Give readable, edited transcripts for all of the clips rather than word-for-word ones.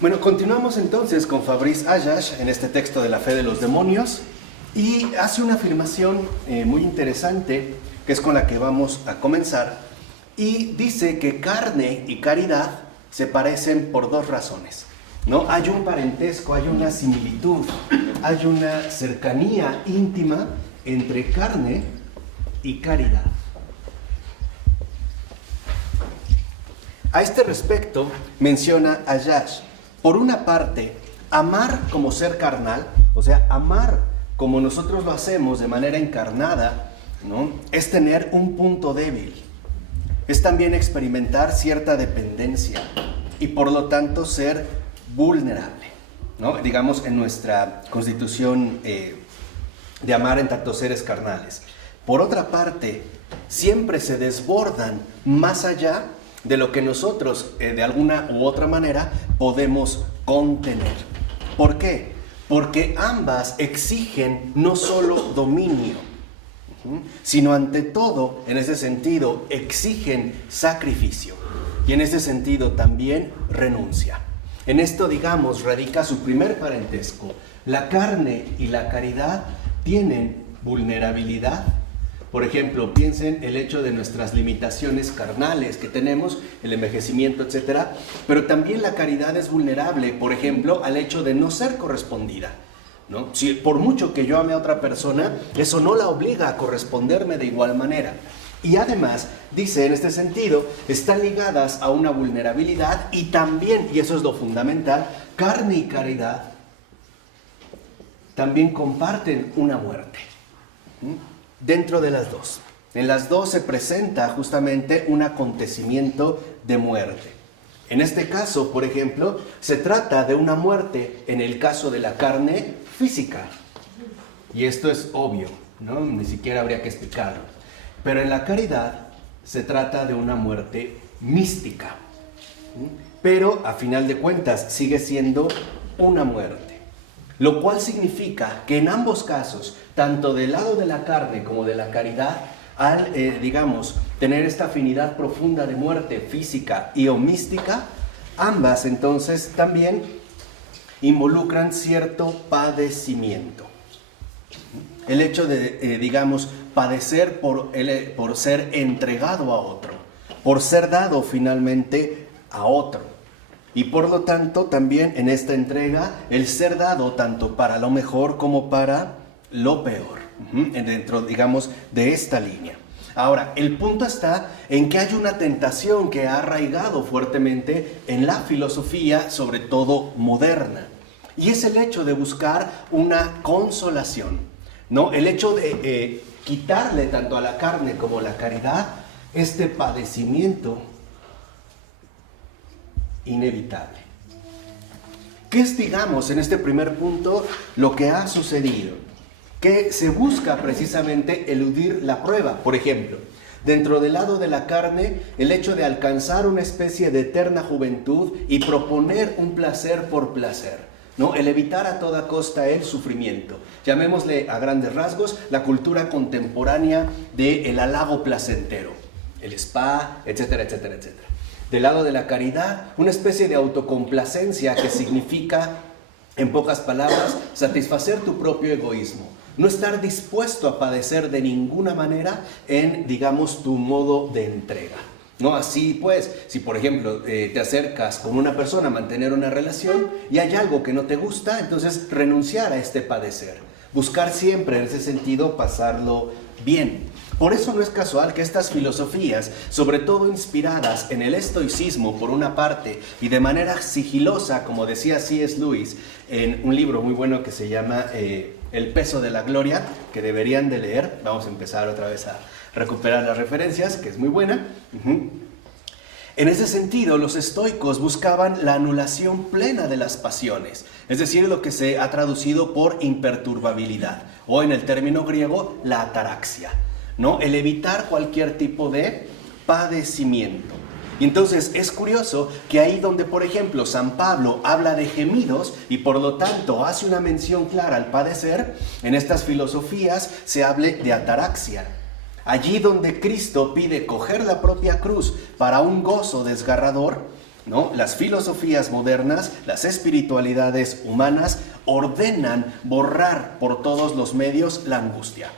Bueno, continuamos entonces con Fabrice Ayash en este texto de la fe de los demonios y hace una afirmación muy interesante que es con la que vamos a comenzar y dice que carne y caridad se parecen por dos razones, ¿no? Hay un parentesco, hay una similitud, hay una cercanía íntima entre carne y caridad. A este respecto menciona Ayash, por una parte, amar como ser carnal, o sea, amar como nosotros lo hacemos de manera encarnada, ¿no? Es tener un punto débil, es también experimentar cierta dependencia y por lo tanto ser vulnerable, ¿no? Digamos en nuestra constitución de amar en tanto seres carnales. Por otra parte, siempre se desbordan más allá de lo que nosotros de alguna u otra manera podemos contener. ¿Por qué? Porque ambas exigen no solo dominio, sino ante todo, en ese sentido, exigen sacrificio y en ese sentido también renuncia. En esto, digamos, radica su primer parentesco. La carne y la caridad tienen vulnerabilidad. Por ejemplo, piensen el hecho de nuestras limitaciones carnales que tenemos, el envejecimiento, etc. Pero también la caridad es vulnerable, por ejemplo, al hecho de no ser correspondida, ¿no? Si por mucho que yo ame a otra persona, eso no la obliga a corresponderme de igual manera. Y además, dice en este sentido, están ligadas a una vulnerabilidad y también, y eso es lo fundamental, carne y caridad también comparten una muerte. Dentro de las dos. En las dos se presenta justamente un acontecimiento de muerte. En este caso, por ejemplo, se trata de una muerte en el caso de la carne física. Y esto es obvio, ¿no? Ni siquiera habría que explicarlo. Pero en la caridad se trata de una muerte mística. Pero a final de cuentas sigue siendo una muerte. Lo cual significa que en ambos casos, tanto del lado de la carne como de la caridad, al, digamos, tener esta afinidad profunda de muerte física y o mística, ambas entonces también involucran cierto padecimiento. El hecho de, digamos, padecer por ser entregado a otro, por ser dado finalmente a otro. Y por lo tanto, también en esta entrega, el ser dado tanto para lo mejor como para lo peor, dentro, digamos, de esta línea. Ahora, el punto está en que hay una tentación que ha arraigado fuertemente en la filosofía, sobre todo moderna, y es el hecho de buscar una consolación, ¿no? El hecho de quitarle tanto a la carne como a la caridad este padecimiento inevitable. ¿Qué es, digamos, en este primer punto lo que ha sucedido? Que se busca precisamente eludir la prueba. Por ejemplo, dentro del lado de la carne, el hecho de alcanzar una especie de eterna juventud y proponer un placer por placer, ¿no? El evitar a toda costa el sufrimiento. Llamémosle a grandes rasgos la cultura contemporánea del halago placentero, el spa, etcétera, etcétera, etcétera. Del lado de la caridad, una especie de autocomplacencia que significa, en pocas palabras, satisfacer tu propio egoísmo. No estar dispuesto a padecer de ninguna manera en, digamos, tu modo de entrega, ¿no? Así pues, si por ejemplo te acercas con una persona a mantener una relación y hay algo que no te gusta, entonces renunciar a este padecer. Buscar siempre en ese sentido pasarlo bien. Por eso no es casual que estas filosofías, sobre todo inspiradas en el estoicismo por una parte y de manera sigilosa, como decía C.S. Lewis en un libro muy bueno que se llama El peso de la gloria, que deberían de leer, vamos a empezar otra vez a recuperar las referencias, que es muy buena. En ese sentido, los estoicos buscaban la anulación plena de las pasiones, es decir, lo que se ha traducido por imperturbabilidad, o en el término griego, la ataraxia, ¿no? El evitar cualquier tipo de padecimiento. Y entonces es curioso que ahí donde, por ejemplo, San Pablo habla de gemidos y por lo tanto hace una mención clara al padecer, en estas filosofías se hable de ataraxia. Allí donde Cristo pide coger la propia cruz para un gozo desgarrador, ¿no? Las filosofías modernas, las espiritualidades humanas ordenan borrar por todos los medios la angustia.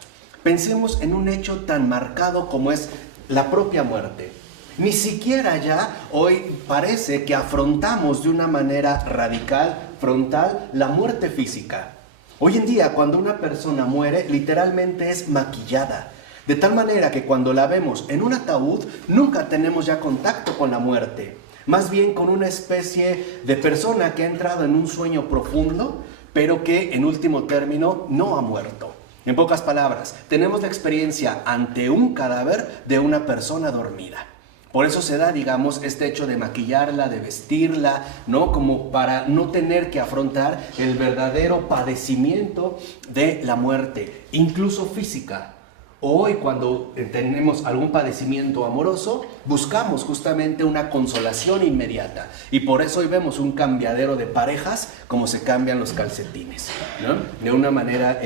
Pensemos en un hecho tan marcado como es la propia muerte. Ni siquiera ya hoy parece que afrontamos de una manera radical, frontal, la muerte física. Hoy en día, cuando una persona muere, literalmente es maquillada. De tal manera que cuando la vemos en un ataúd, nunca tenemos ya contacto con la muerte. Más bien con una especie de persona que ha entrado en un sueño profundo, pero que en último término no ha muerto. En pocas palabras, tenemos la experiencia ante un cadáver de una persona dormida. Por eso se da, digamos, este hecho de maquillarla, de vestirla, ¿no? Como para no tener que afrontar el verdadero padecimiento de la muerte, incluso física. Hoy, cuando tenemos algún padecimiento amoroso, buscamos justamente una consolación inmediata. Y por eso hoy vemos un cambiadero de parejas, como se cambian los calcetines, ¿no? De una manera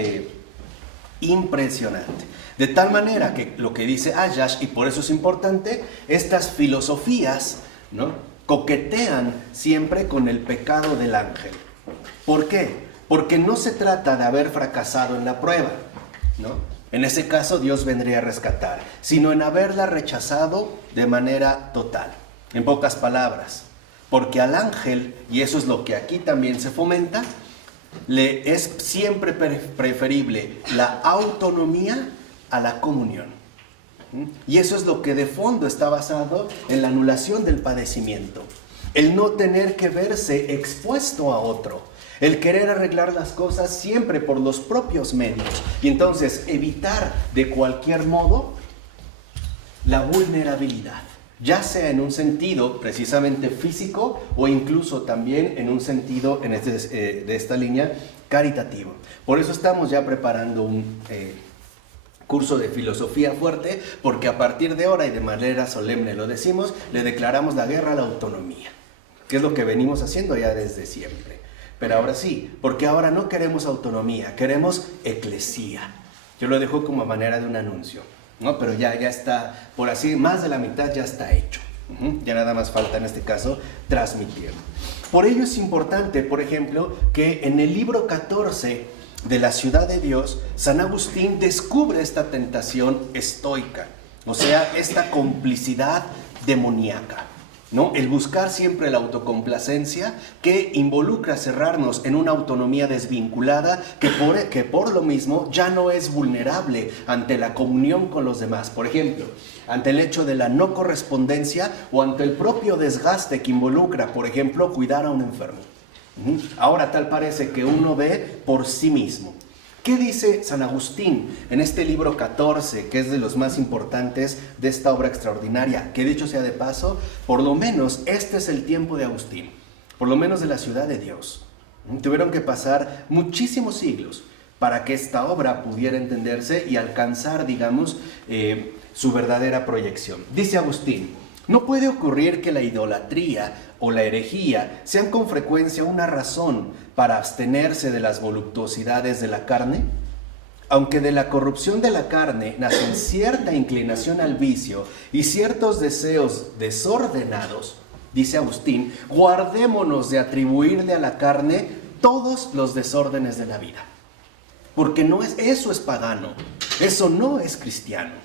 impresionante. De tal manera que lo que dice Ayash, y por eso es importante, estas filosofías, ¿no?, coquetean siempre con el pecado del ángel. ¿Por qué? Porque no se trata de haber fracasado en la prueba, ¿no? En ese caso Dios vendría a rescatar, sino en haberla rechazado de manera total. En pocas palabras, porque al ángel, y eso es lo que aquí también se fomenta, le es siempre preferible la autonomía a la comunión. Y eso es lo que de fondo está basado en la anulación del padecimiento. El no tener que verse expuesto a otro. El querer arreglar las cosas siempre por los propios medios. Y entonces evitar de cualquier modo la vulnerabilidad. Ya sea en un sentido precisamente físico o incluso también en un sentido de esta línea caritativo. Por eso estamos ya preparando un curso de filosofía fuerte, porque a partir de ahora y de manera solemne lo decimos, le declaramos la guerra a la autonomía, que es lo que venimos haciendo ya desde siempre. Pero ahora sí, porque ahora no queremos autonomía, queremos eclesía. Yo lo dejo como manera de un anuncio, ¿no? Pero ya está, por así, más de la mitad ya está hecho. Ya nada más falta en este caso transmitir. Por ello es importante, por ejemplo, que en el libro 14 de la Ciudad de Dios, San Agustín descubre esta tentación estoica, o sea, esta complicidad demoníaca, ¿no? El buscar siempre la autocomplacencia que involucra cerrarnos en una autonomía desvinculada que por lo mismo ya no es vulnerable ante la comunión con los demás. Por ejemplo, ante el hecho de la no correspondencia o ante el propio desgaste que involucra, por ejemplo, cuidar a un enfermo. Ahora tal parece que uno ve por sí mismo. ¿Qué dice San Agustín en este libro 14, que es de los más importantes de esta obra extraordinaria? Que dicho sea de paso, por lo menos este es el tiempo de Agustín, por lo menos de la Ciudad de Dios. Tuvieron que pasar muchísimos siglos para que esta obra pudiera entenderse y alcanzar, digamos, su verdadera proyección. Dice Agustín: no puede ocurrir que la idolatría o la herejía sean con frecuencia una razón para abstenerse de las voluptuosidades de la carne. Aunque de la corrupción de la carne nacen cierta inclinación al vicio y ciertos deseos desordenados, dice Agustín, guardémonos de atribuirle a la carne todos los desórdenes de la vida. Porque eso es pagano, eso no es cristiano.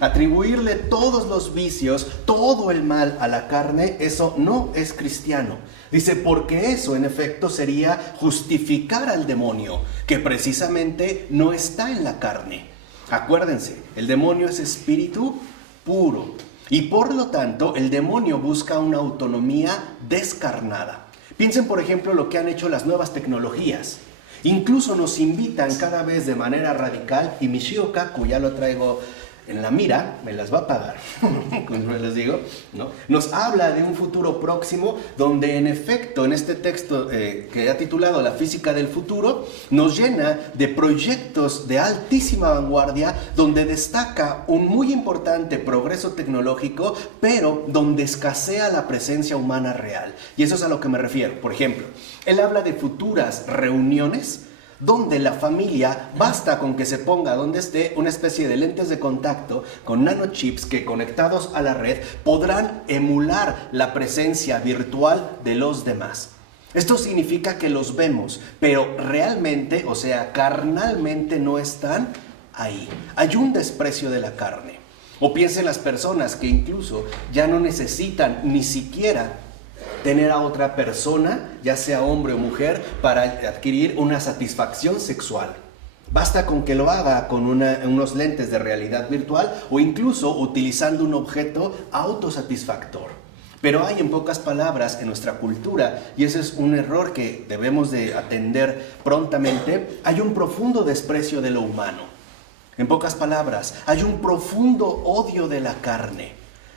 Atribuirle todos los vicios, todo el mal a la carne, eso no es cristiano. Dice, porque eso en efecto sería justificar al demonio, que precisamente no está en la carne. Acuérdense, el demonio es espíritu puro y por lo tanto el demonio busca una autonomía descarnada. Piensen por ejemplo lo que han hecho las nuevas tecnologías. Incluso nos invitan cada vez de manera radical, y Michio Kaku ya lo traigo en la mira, me las va a pagar, como les digo, ¿no? Nos habla de un futuro próximo donde en efecto en este texto que ha titulado La física del futuro, nos llena de proyectos de altísima vanguardia donde destaca un muy importante progreso tecnológico, pero donde escasea la presencia humana real. Y eso es a lo que me refiero. Por ejemplo, él habla de futuras reuniones donde la familia basta con que se ponga donde esté una especie de lentes de contacto con nanochips que, conectados a la red, podrán emular la presencia virtual de los demás. Esto significa que los vemos, pero realmente, o sea, carnalmente no están ahí. Hay un desprecio de la carne. O piensen las personas que incluso ya no necesitan ni siquiera tener a otra persona, ya sea hombre o mujer, para adquirir una satisfacción sexual. Basta con que lo haga con unos lentes de realidad virtual o incluso utilizando un objeto autosatisfactor. Pero hay, en pocas palabras, en nuestra cultura, y ese es un error que debemos de atender prontamente, hay un profundo desprecio de lo humano. En pocas palabras, hay un profundo odio de la carne.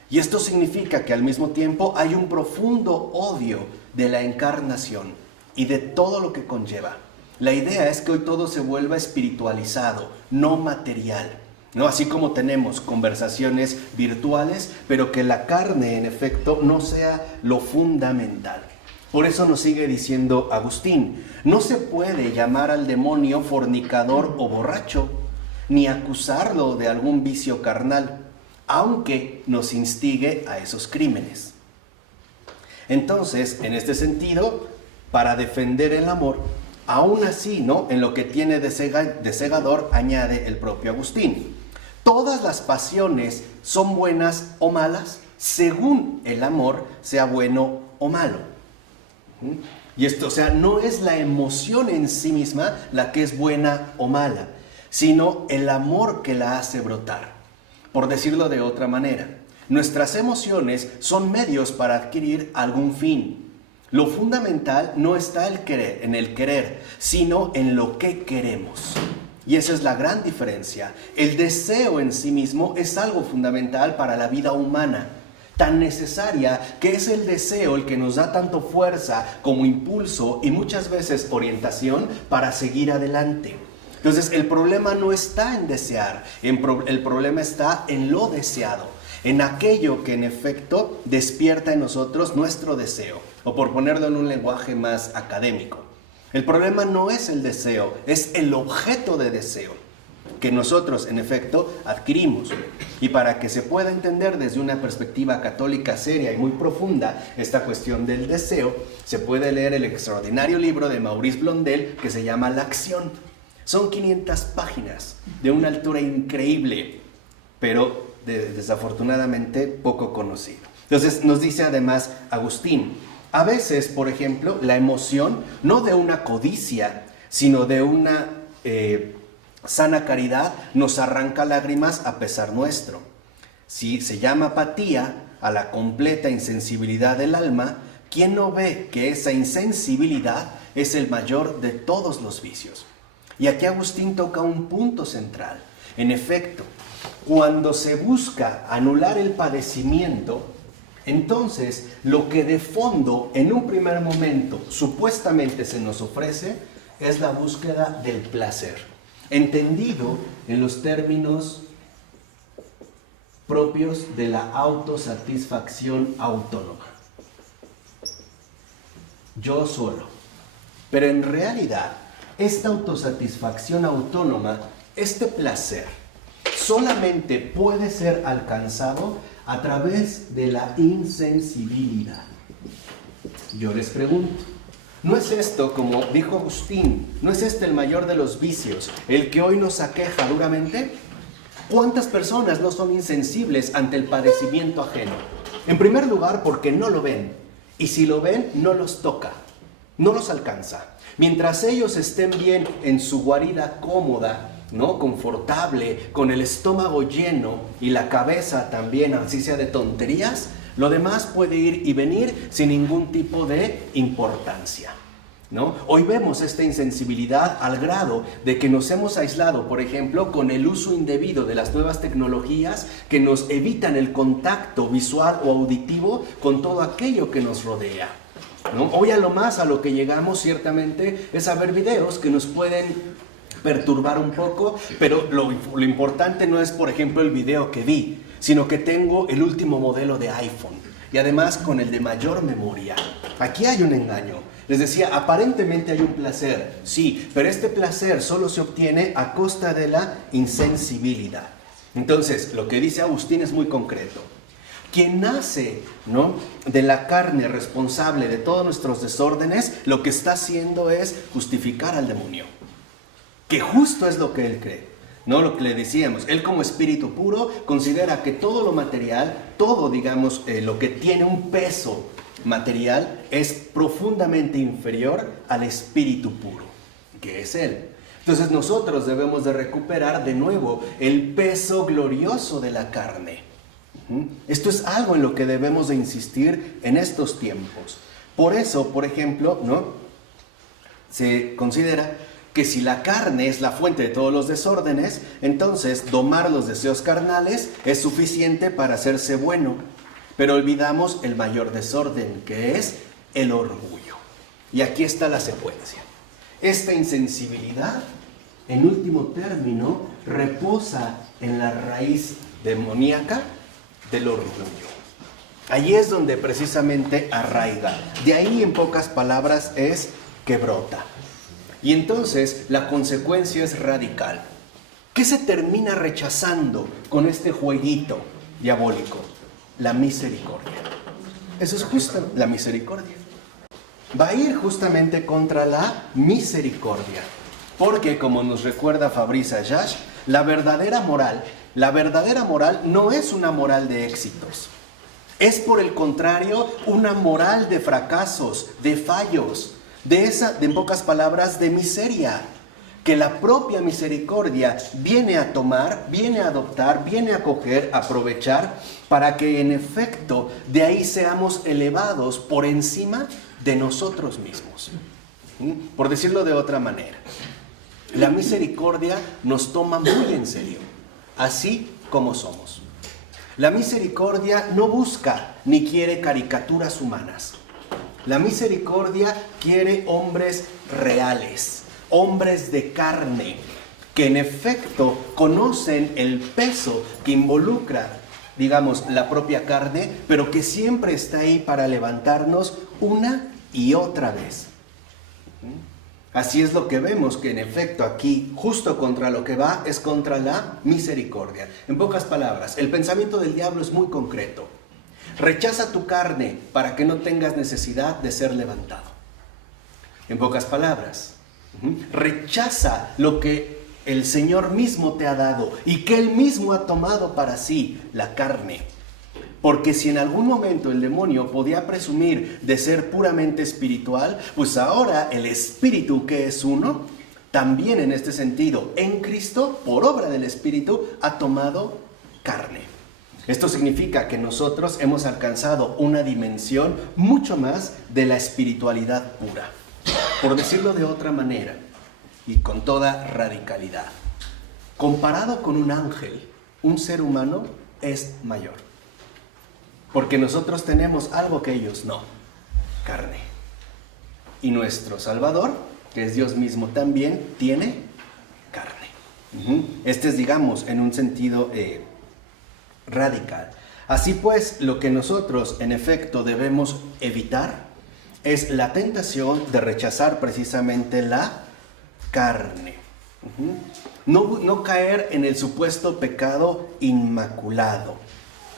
Y esto significa que al mismo tiempo hay un profundo odio de la encarnación y de todo lo que conlleva. La idea es que hoy todo se vuelva espiritualizado, no material. ¿No? Así como tenemos conversaciones virtuales, pero que la carne, en efecto, no sea lo fundamental. Por eso nos sigue diciendo Agustín, no se puede llamar al demonio fornicador o borracho, ni acusarlo de algún vicio carnal, aunque nos instigue a esos crímenes. Entonces, en este sentido, para defender el amor, aún así, ¿no?, en lo que tiene de cegador, añade el propio Agustín. Todas las pasiones son buenas o malas según el amor sea bueno o malo. Y esto, o sea, no es la emoción en sí misma la que es buena o mala, sino el amor que la hace brotar. Por decirlo de otra manera, nuestras emociones son medios para adquirir algún fin. Lo fundamental no está en el querer, sino en lo que queremos. Y esa es la gran diferencia. El deseo en sí mismo es algo fundamental para la vida humana, tan necesaria que es el deseo el que nos da tanto fuerza como impulso y muchas veces orientación para seguir adelante. Entonces el problema no está en desear, el problema está en lo deseado, en aquello que en efecto despierta en nosotros nuestro deseo, o por ponerlo en un lenguaje más académico. El problema no es el deseo, es el objeto de deseo que nosotros, en efecto, adquirimos. Y para que se pueda entender desde una perspectiva católica seria y muy profunda esta cuestión del deseo, se puede leer el extraordinario libro de Maurice Blondel que se llama La Acción. Son 500 páginas de una altura increíble, pero desafortunadamente poco conocido. Entonces nos dice además Agustín, a veces, por ejemplo, la emoción, no de una codicia, sino de una sana caridad, nos arranca lágrimas a pesar nuestro. Si se llama apatía a la completa insensibilidad del alma, ¿quién no ve que esa insensibilidad es el mayor de todos los vicios? Y aquí Agustín toca un punto central. En efecto, cuando se busca anular el padecimiento, entonces lo que de fondo en un primer momento supuestamente se nos ofrece es la búsqueda del placer, entendido en los términos propios de la autosatisfacción autónoma. Yo solo. Pero en realidad, esta autosatisfacción autónoma, este placer, solamente puede ser alcanzado a través de la insensibilidad. Yo les pregunto, ¿no es esto, como dijo Agustín, no es este el mayor de los vicios, el que hoy nos aqueja duramente? ¿Cuántas personas no son insensibles ante el padecimiento ajeno? En primer lugar, porque no lo ven, y si lo ven, no los toca, no los alcanza. Mientras ellos estén bien en su guarida cómoda, ¿no?, confortable, con el estómago lleno y la cabeza también, así sea de tonterías, lo demás puede ir y venir sin ningún tipo de importancia, ¿no? Hoy vemos esta insensibilidad al grado de que nos hemos aislado, por ejemplo, con el uso indebido de las nuevas tecnologías que nos evitan el contacto visual o auditivo con todo aquello que nos rodea, ¿no? Hoy a lo que llegamos ciertamente es a ver videos que nos pueden perturbar un poco, pero lo importante no es, por ejemplo, el video que vi, sino que tengo el último modelo de iPhone y además con el de mayor memoria. Aquí hay un engaño. Les decía, aparentemente hay un placer, sí, pero este placer solo se obtiene a costa de la insensibilidad. Entonces, lo que dice Agustín es muy concreto. Quien nace, ¿no?, de la carne responsable de todos nuestros desórdenes, lo que está haciendo es justificar al demonio. Que justo es lo que él cree. No lo que le decíamos, él como espíritu puro considera que todo lo material, todo, digamos, lo que tiene un peso material es profundamente inferior al espíritu puro, que es él. Entonces nosotros debemos de recuperar de nuevo el peso glorioso de la carne. Esto es algo en lo que debemos de insistir en estos tiempos. Por eso, por ejemplo, ¿no?, se considera que si la carne es la fuente de todos los desórdenes, entonces domar los deseos carnales es suficiente para hacerse bueno. Pero olvidamos el mayor desorden, que es el orgullo. Y aquí está la secuencia. Esta insensibilidad, en último término, reposa en la raíz demoníaca del orgullo. Allí es donde precisamente arraiga. De ahí, en pocas palabras, es que brota. Y entonces la consecuencia es radical. ¿Qué se termina rechazando con este jueguito diabólico? La misericordia. Eso es justo, la misericordia. Va a ir justamente contra la misericordia. Porque, como nos recuerda Fabrice Ayash, la verdadera moral no es una moral de éxitos. Es, por el contrario, una moral de fracasos, de fallos, en pocas palabras, de miseria, que la propia misericordia viene a tomar, viene a adoptar, viene a coger, a aprovechar, para que en efecto de ahí seamos elevados por encima de nosotros mismos. Por decirlo de otra manera, la misericordia nos toma muy en serio, así como somos. La misericordia no busca ni quiere caricaturas humanas. La misericordia quiere hombres reales, hombres de carne, que en efecto conocen el peso que involucra, digamos, la propia carne, pero que siempre está ahí para levantarnos una y otra vez. Así es lo que vemos, que en efecto aquí, justo contra lo que va, es contra la misericordia. En pocas palabras, el pensamiento del diablo es muy concreto. Rechaza tu carne para que no tengas necesidad de ser levantado. En pocas palabras, rechaza lo que el Señor mismo te ha dado y que Él mismo ha tomado para sí, la carne. Porque si en algún momento el demonio podía presumir de ser puramente espiritual, pues ahora el Espíritu, que es uno, también en este sentido, en Cristo, por obra del Espíritu, ha tomado carne. Esto significa que nosotros hemos alcanzado una dimensión mucho más de la espiritualidad pura. Por decirlo de otra manera, y con toda radicalidad, comparado con un ángel, un ser humano es mayor. Porque nosotros tenemos algo que ellos no, carne. Y nuestro Salvador, que es Dios mismo también, tiene carne. Este es, digamos, en un sentido radical. Así pues, lo que nosotros en efecto debemos evitar es la tentación de rechazar precisamente la carne. No caer en el supuesto pecado inmaculado.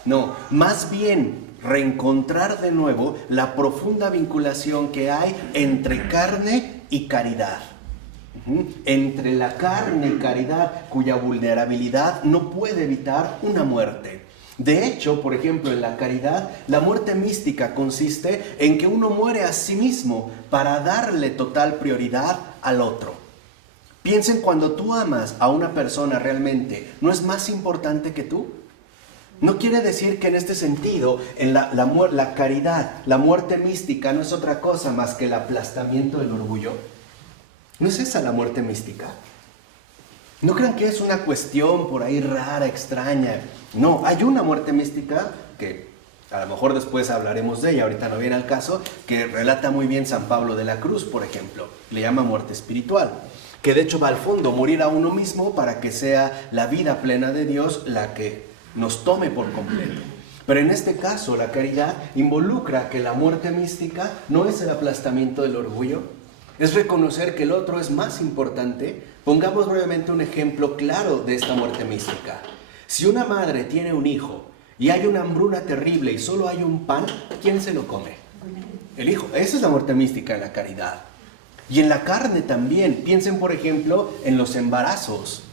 No, más bien reencontrar de nuevo la profunda vinculación que hay entre carne y caridad. Entre la carne y caridad, cuya vulnerabilidad no puede evitar una muerte. De hecho, por ejemplo, en la caridad, la muerte mística consiste en que uno muere a sí mismo para darle total prioridad al otro. Piensen, cuando tú amas a una persona realmente, ¿no es más importante que tú? No quiere decir que en este sentido, en la caridad, la muerte mística no es otra cosa más que el aplastamiento del orgullo. ¿No es esa la muerte mística? No crean que es una cuestión por ahí rara, extraña. No, hay una muerte mística que a lo mejor después hablaremos de ella, ahorita no viene al caso, que relata muy bien San Pablo de la Cruz, por ejemplo. Le llama muerte espiritual, que de hecho va al fondo, morir a uno mismo para que sea la vida plena de Dios la que nos tome por completo. Pero en este caso, la caridad involucra que la muerte mística no es el aplastamiento del orgullo, es reconocer que el otro es más importante. Pongamos brevemente un ejemplo claro de esta muerte mística. Si una madre tiene un hijo y hay una hambruna terrible y solo hay un pan, ¿quién se lo come? El hijo. Esa es la muerte mística en la caridad. Y en la carne también. Piensen, por ejemplo, en los embarazos.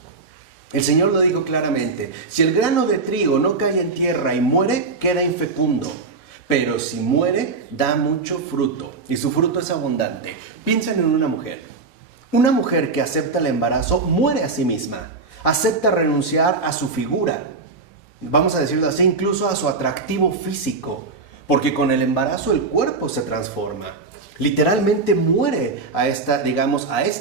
El Señor lo dijo claramente: si el grano de trigo no cae en tierra y muere, queda infecundo. Pero si muere, da mucho fruto, y su fruto es abundante. Piensen en una mujer. Una mujer que acepta el embarazo muere a sí misma. Acepta renunciar a su figura, vamos a decirlo así, incluso a su atractivo físico, porque con el embarazo el cuerpo se transforma. Literalmente muere a esta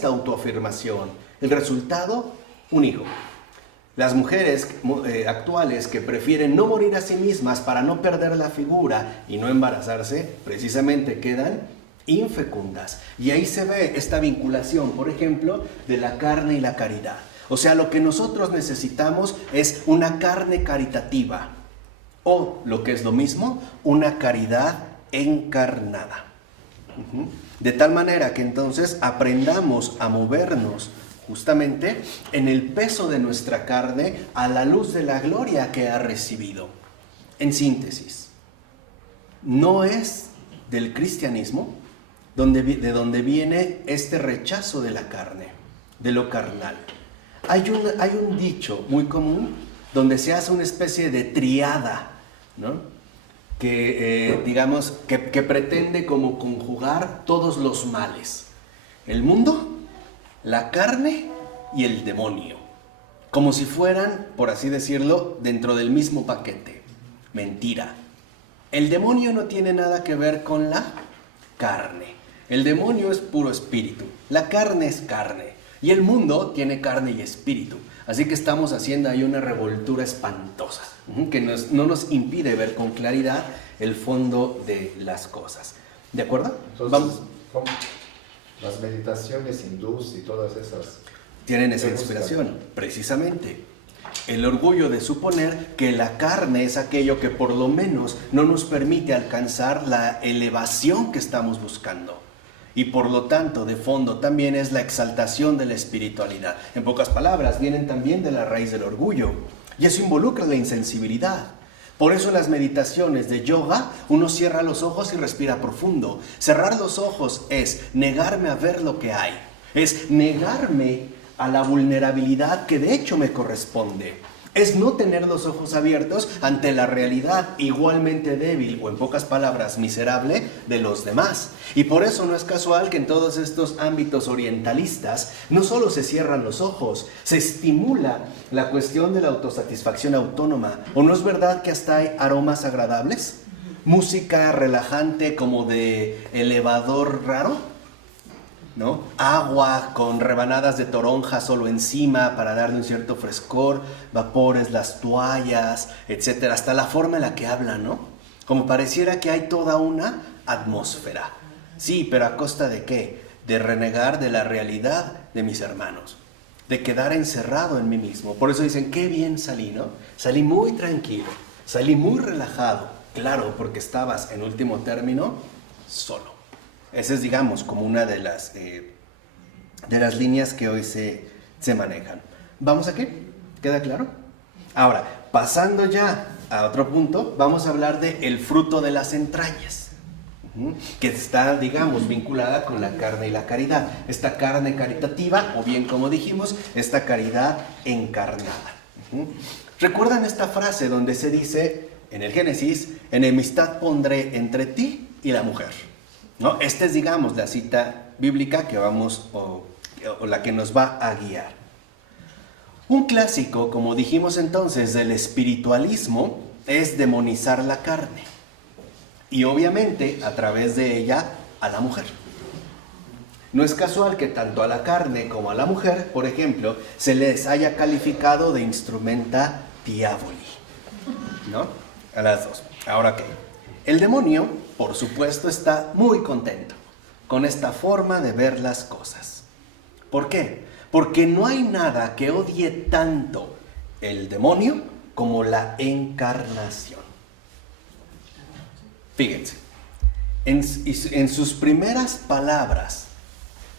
autoafirmación. El resultado, un hijo. Las mujeres actuales que prefieren no morir a sí mismas para no perder la figura y no embarazarse, precisamente quedan infecundas. Y ahí se ve esta vinculación, por ejemplo, de la carne y la caridad. O sea, lo que nosotros necesitamos es una carne caritativa, o, lo que es lo mismo, una caridad encarnada. De tal manera que entonces aprendamos a movernos justamente en el peso de nuestra carne a la luz de la gloria que ha recibido. En síntesis, no es del cristianismo de donde viene este rechazo de la carne, de lo carnal. Hay un dicho muy común donde se hace una especie de triada, ¿no? Que pretende como conjugar todos los males: el mundo, la carne y el demonio, como si fueran, por así decirlo, dentro del mismo paquete. Mentira. El demonio no tiene nada que ver con la carne. El demonio es puro espíritu, la carne es carne, y el mundo tiene carne y espíritu. Así que estamos haciendo ahí una revoltura espantosa, que no nos impide ver con claridad el fondo de las cosas. ¿De acuerdo? Entonces, vamos. ¿cómo? Las meditaciones hindús y todas esas tienen esa inspiración, precisamente. El orgullo de suponer que la carne es aquello que por lo menos no nos permite alcanzar la elevación que estamos buscando. Y por lo tanto, de fondo también es la exaltación de la espiritualidad. En pocas palabras, vienen también de la raíz del orgullo. Y eso involucra la insensibilidad. Por eso en las meditaciones de yoga, uno cierra los ojos y respira profundo. Cerrar los ojos es negarme a ver lo que hay. Es negarme a la vulnerabilidad que de hecho me corresponde. Es no tener los ojos abiertos ante la realidad igualmente débil, o en pocas palabras miserable, de los demás. Y por eso no es casual que en todos estos ámbitos orientalistas no solo se cierran los ojos, se estimula la cuestión de la autosatisfacción autónoma. ¿O no es verdad que hasta hay aromas agradables? Música relajante como de elevador raro, ¿no? Agua con rebanadas de toronja solo encima para darle un cierto frescor, vapores, las toallas, etcétera, hasta la forma en la que hablan, ¿no? Como pareciera que hay toda una atmósfera. Sí, pero ¿a costa de qué? De renegar de la realidad de mis hermanos, de quedar encerrado en mí mismo. Por eso dicen, qué bien salí, ¿no? Salí muy tranquilo, salí muy relajado. Claro, porque estabas, en último término, solo. Esa es, digamos, como una de las líneas que hoy se manejan. ¿Vamos aquí? ¿Queda claro? Ahora, pasando ya a otro punto, vamos a hablar de el fruto de las entrañas, que está, digamos, vinculada con la carne y la caridad. Esta carne caritativa, o bien, como dijimos, esta caridad encarnada. ¿Recuerdan esta frase donde se dice, en el Génesis, enemistad pondré entre ti y la mujer? ¿No? Esta es, digamos, la cita bíblica que vamos, o la que nos va a guiar. Un clásico, como dijimos entonces, del espiritualismo es demonizar la carne. Y obviamente, a través de ella, a la mujer. No es casual que tanto a la carne como a la mujer, por ejemplo, se les haya calificado de instrumenta diaboli, ¿no? A las dos. Ahora, ¿qué? El demonio, por supuesto, está muy contento con esta forma de ver las cosas. ¿Por qué? Porque no hay nada que odie tanto el demonio como la encarnación. Fíjense, en sus primeras palabras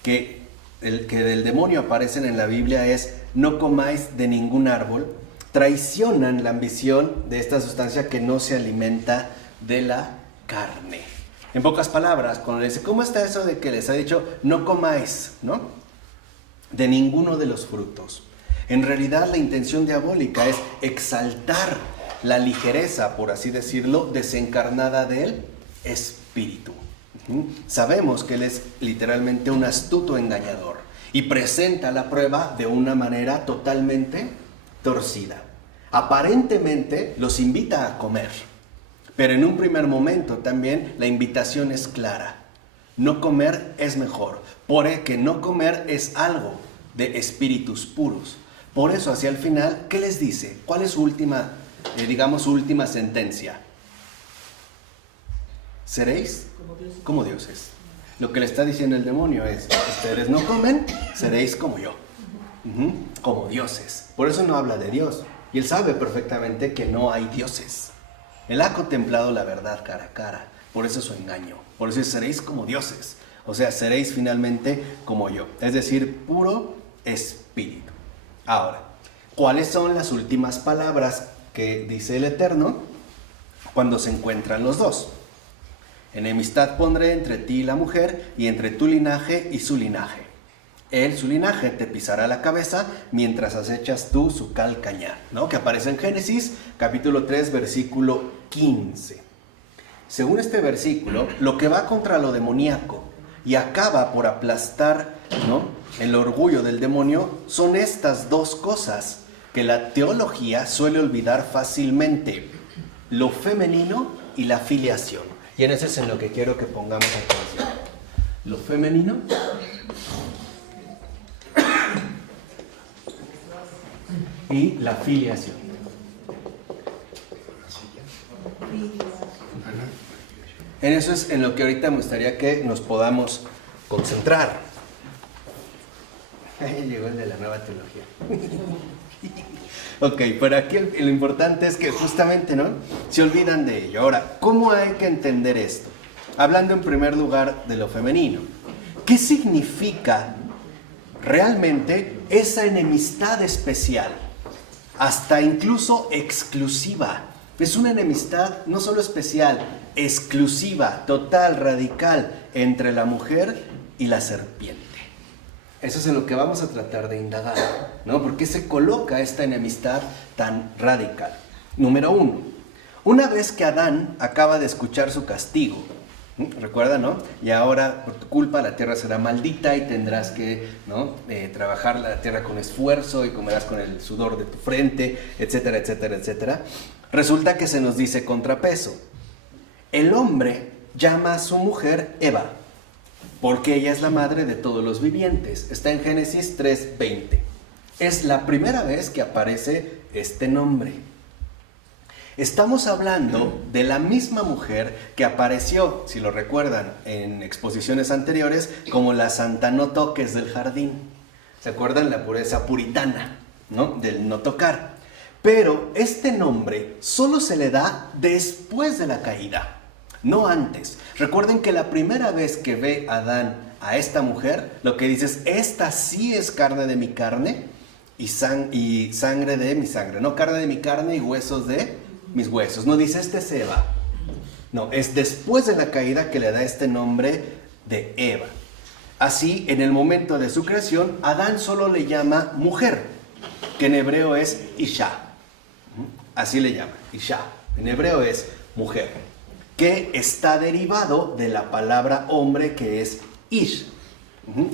que del demonio aparecen en la Biblia es: no comáis de ningún árbol, traicionan la ambición de esta sustancia que no se alimenta de la carne. En pocas palabras, cuando le dice, ¿cómo está eso de que les ha dicho no comáis, ¿no?, de ninguno de los frutos? En realidad la intención diabólica es exaltar la ligereza, por así decirlo, desencarnada del espíritu. Sabemos que él es literalmente un astuto engañador y presenta la prueba de una manera totalmente torcida. Aparentemente los invita a comer, pero en un primer momento también la invitación es clara: no comer es mejor, porque no comer es algo de espíritus puros. Por eso hacia el final, ¿qué les dice? ¿Cuál es su última, su última sentencia? Seréis como dioses. Lo que le está diciendo el demonio es: ustedes no comen, seréis como yo, como dioses. Por eso no habla de Dios, y él sabe perfectamente que no hay dioses. Él ha contemplado la verdad cara a cara, por eso su engaño. Por eso seréis como dioses, o sea, seréis finalmente como yo, es decir, puro espíritu. Ahora, ¿cuáles son las últimas palabras que dice el Eterno cuando se encuentran los dos? Enemistad pondré entre ti y la mujer, y entre tu linaje y su linaje. Él, su linaje, te pisará la cabeza mientras acechas tú su calcañar, ¿no? Que aparece en Génesis, capítulo 3, versículo 15. Según este versículo, lo que va contra lo demoníaco y acaba por aplastar, ¿no?, el orgullo del demonio son estas dos cosas que la teología suele olvidar fácilmente: lo femenino y la filiación. Y en eso es en lo que quiero que pongamos atención. Lo femenino y la filiación. En eso es en lo que ahorita me gustaría que nos podamos concentrar. Ahí llegó el de la nueva teología. Ok, pero aquí lo importante es que justamente, ¿no?, se olvidan de ello. Ahora, ¿cómo hay que entender esto? Hablando en primer lugar de lo femenino. ¿Qué significa realmente esa enemistad especial? Hasta incluso exclusiva. Es una enemistad no solo especial, exclusiva, total, radical, entre la mujer y la serpiente. Eso es en lo que vamos a tratar de indagar, ¿no? ¿Por qué se coloca esta enemistad tan radical? Número 1. Una vez que Adán acaba de escuchar su castigo, recuerda, ¿no? Y ahora por tu culpa la tierra será maldita y tendrás que, ¿no?, trabajar la tierra con esfuerzo y comerás con el sudor de tu frente, etcétera, etcétera, etcétera. Resulta que se nos dice contrapeso. El hombre llama a su mujer Eva, porque ella es la madre de todos los vivientes. Está en Génesis 3:20. Es la primera vez que aparece este nombre. Estamos hablando de la misma mujer que apareció, si lo recuerdan, en exposiciones anteriores, como la Santa No Toques del jardín. ¿Se acuerdan? La pureza puritana, ¿no?, del no tocar. Pero este nombre solo se le da después de la caída, no antes. Recuerden que la primera vez que ve Adán a esta mujer, lo que dice es: esta sí es carne de mi carne y sangre de mi sangre. No carne de mi carne y huesos de mis huesos. No dice este es Eva. No, es después de la caída que le da este nombre de Eva. Así, en el momento de su creación, Adán solo le llama mujer, que en hebreo es Isha. Así le llama, Isha. En hebreo es mujer, que está derivado de la palabra hombre, que es Ish.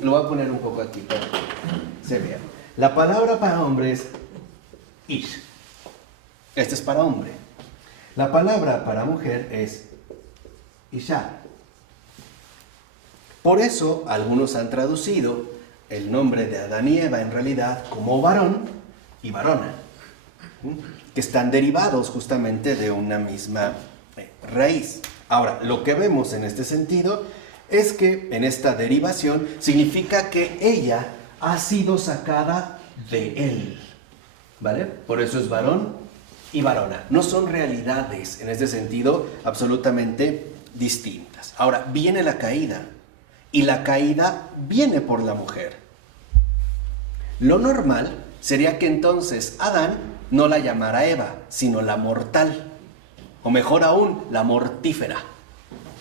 Lo voy a poner un poco aquí para que se vea. La palabra para hombre es Ish. Este es para hombre. La palabra para mujer es Isha. Por eso algunos han traducido el nombre de Adán y Eva en realidad como varón y varona, que están derivados justamente de una misma raíz. Ahora, lo que vemos en este sentido es que en esta derivación significa que ella ha sido sacada de él, ¿vale? Por eso es varón y varona. No son realidades en este sentido absolutamente distintas. Ahora, viene la caída, y la caída viene por la mujer. Lo normal sería que entonces Adán no la llamara Eva, sino la mortal, o mejor aún, la mortífera,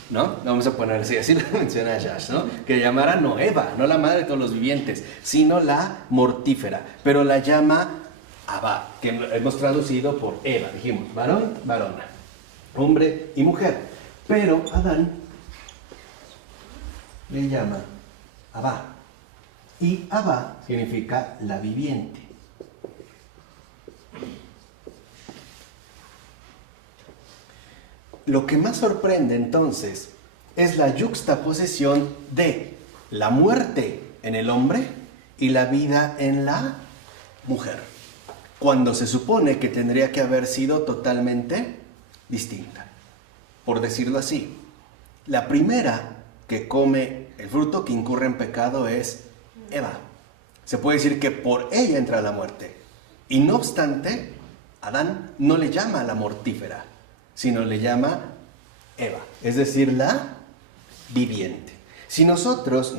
¿no? Vamos a poner así lo menciona Yash, ¿no? Que llamara no Eva, no la madre de todos los vivientes, sino la mortífera, pero la llama Abba, que hemos traducido por Eva, dijimos, varón, varona, hombre y mujer, pero Adán le llama Abba, y Abba significa la viviente. Lo que más sorprende entonces es la yuxtaposición de la muerte en el hombre y la vida en la mujer, cuando se supone que tendría que haber sido totalmente distinta. Por decirlo así, la primera que come el fruto que incurre en pecado es Eva. Se puede decir que por ella entra la muerte. Y no obstante, Adán no le llama a la mortífera, sino le llama Eva, es decir, la viviente. Si nosotros,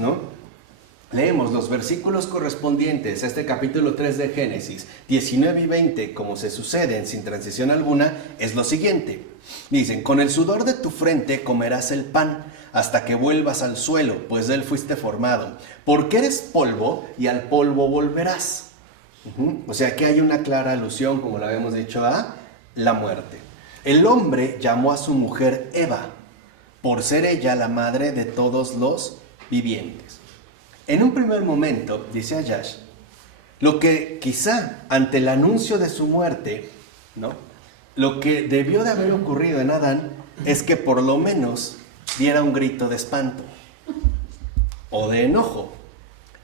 leemos los versículos correspondientes a este capítulo 3 de Génesis, 19 y 20, como se suceden sin transición alguna, es lo siguiente. Dicen, con el sudor de tu frente comerás el pan, hasta que vuelvas al suelo, pues de él fuiste formado. Porque eres polvo, y al polvo volverás. O sea, que hay una clara alusión, como lo habíamos dicho, a la muerte. El hombre llamó a su mujer Eva, por ser ella la madre de todos los vivientes. En un primer momento, dice Ayash, lo que quizá ante el anuncio de su muerte, lo que debió de haber ocurrido en Adán es que por lo menos diera un grito de espanto o de enojo.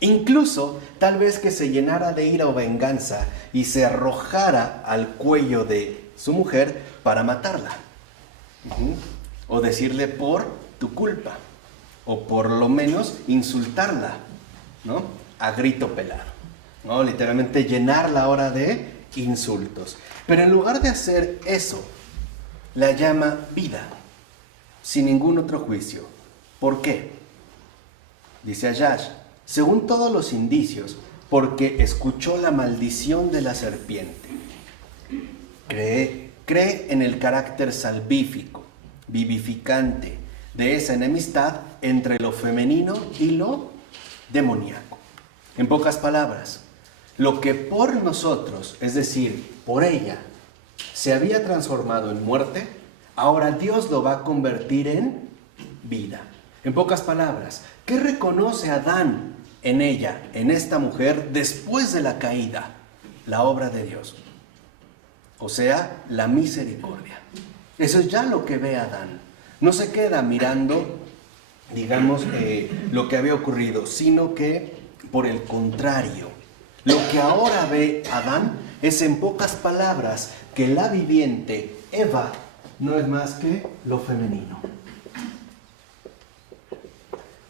Incluso tal vez que se llenara de ira o venganza y se arrojara al cuello de su mujer para matarla. O decirle por tu culpa. O por lo menos insultarla, a grito pelado. Literalmente llenarla ahora de insultos. Pero en lugar de hacer eso, la llama vida, sin ningún otro juicio. ¿Por qué? Dice Ayash, según todos los indicios, porque escuchó la maldición de la serpiente. Cree en el carácter salvífico, vivificante de esa enemistad entre lo femenino y lo demoníaco. En pocas palabras, lo que por nosotros, es decir, por ella, se había transformado en muerte, ahora Dios lo va a convertir en vida. En pocas palabras, ¿qué reconoce Adán en ella, en esta mujer, después de la caída? La obra de Dios. O sea, la misericordia. Eso es ya lo que ve Adán. No se queda mirando, digamos, lo que había ocurrido, sino que, por el contrario, lo que ahora ve Adán es, en pocas palabras, que la viviente, Eva, no es más que lo femenino.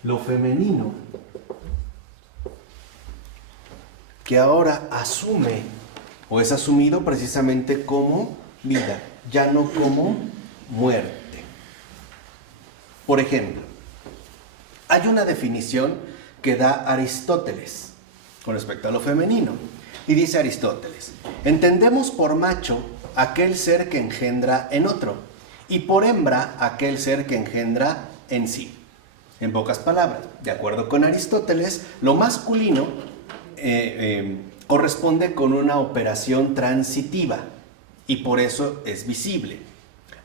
Lo femenino que ahora asume o es asumido precisamente como vida, ya no como muerte. Por ejemplo, hay una definición que da Aristóteles con respecto a lo femenino. Y dice Aristóteles, entendemos por macho aquel ser que engendra en otro, y por hembra aquel ser que engendra en sí. En pocas palabras, de acuerdo con Aristóteles, lo masculino corresponde con una operación transitiva, y por eso es visible.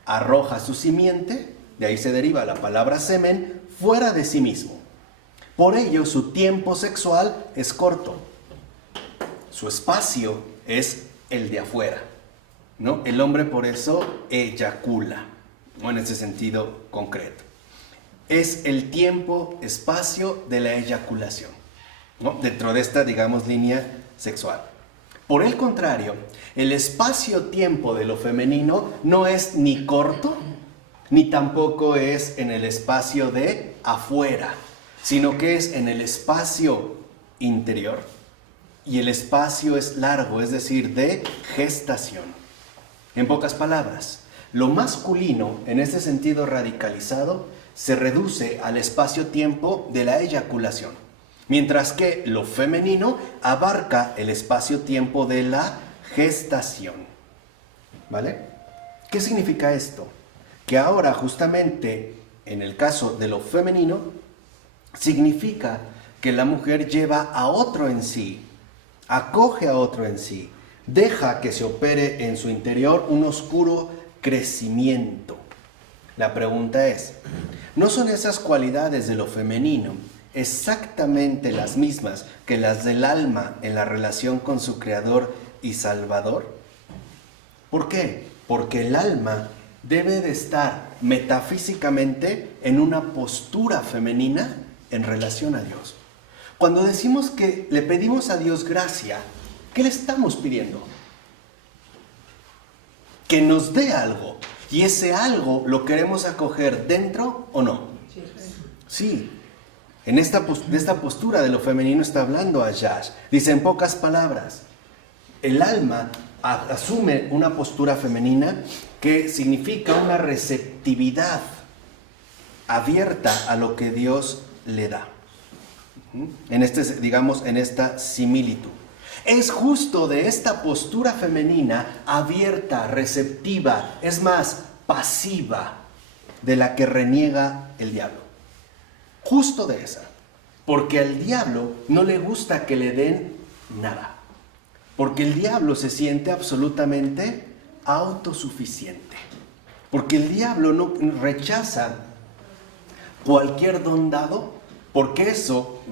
Arroja su simiente, de ahí se deriva la palabra semen, fuera de sí mismo. Por ello su tiempo sexual es corto. Su espacio es el de afuera, El hombre por eso eyacula, en ese sentido concreto. Es el tiempo, espacio de la eyaculación, dentro de esta, digamos, línea sexual. Por el contrario, el espacio-tiempo de lo femenino no es ni corto, ni tampoco es en el espacio de afuera, sino que es en el espacio interior, y el espacio es largo, es decir, de gestación. En pocas palabras, lo masculino, en este sentido radicalizado, se reduce al espacio-tiempo de la eyaculación, mientras que lo femenino abarca el espacio-tiempo de la gestación. ¿Vale? ¿Qué significa esto? Que ahora justamente en el caso de lo femenino, significa que la mujer lleva a otro en sí, acoge a otro en sí, deja que se opere en su interior un oscuro crecimiento. La pregunta es, ¿no son esas cualidades de lo femenino exactamente las mismas que las del alma en la relación con su Creador y Salvador? ¿Por qué? Porque el alma debe de estar metafísicamente en una postura femenina en relación a Dios. Cuando decimos que le pedimos a Dios gracia, ¿qué le estamos pidiendo? Que nos dé algo. ¿Y ese algo lo queremos acoger dentro o no? Sí. En esta postura de lo femenino está hablando Ayash. Dice en pocas palabras, el alma asume una postura femenina que significa una receptividad abierta a lo que Dios le da. En esta similitud. Es justo de esta postura femenina abierta, receptiva, es más, pasiva, de la que reniega el diablo. Justo de esa. Porque al diablo no le gusta que le den nada. Porque el diablo se siente absolutamente autosuficiente. Porque el diablo no rechaza cualquier don dado, porque eso,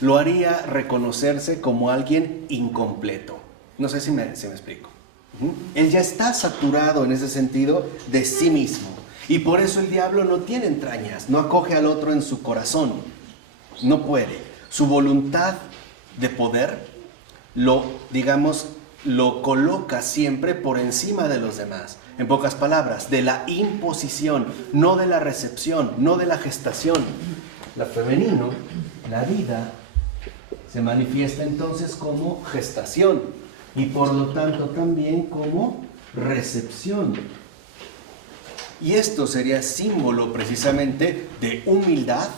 lo haría reconocerse como alguien incompleto. No sé si me explico. Él ya está saturado en ese sentido de sí mismo. Y por eso el diablo no tiene entrañas, no acoge al otro en su corazón. No puede. Su voluntad de poder lo coloca siempre por encima de los demás. En pocas palabras, de la imposición, no de la recepción, no de la gestación. La femenino, la vida, se manifiesta entonces como gestación y por lo tanto también como recepción. Y esto sería símbolo precisamente de humildad,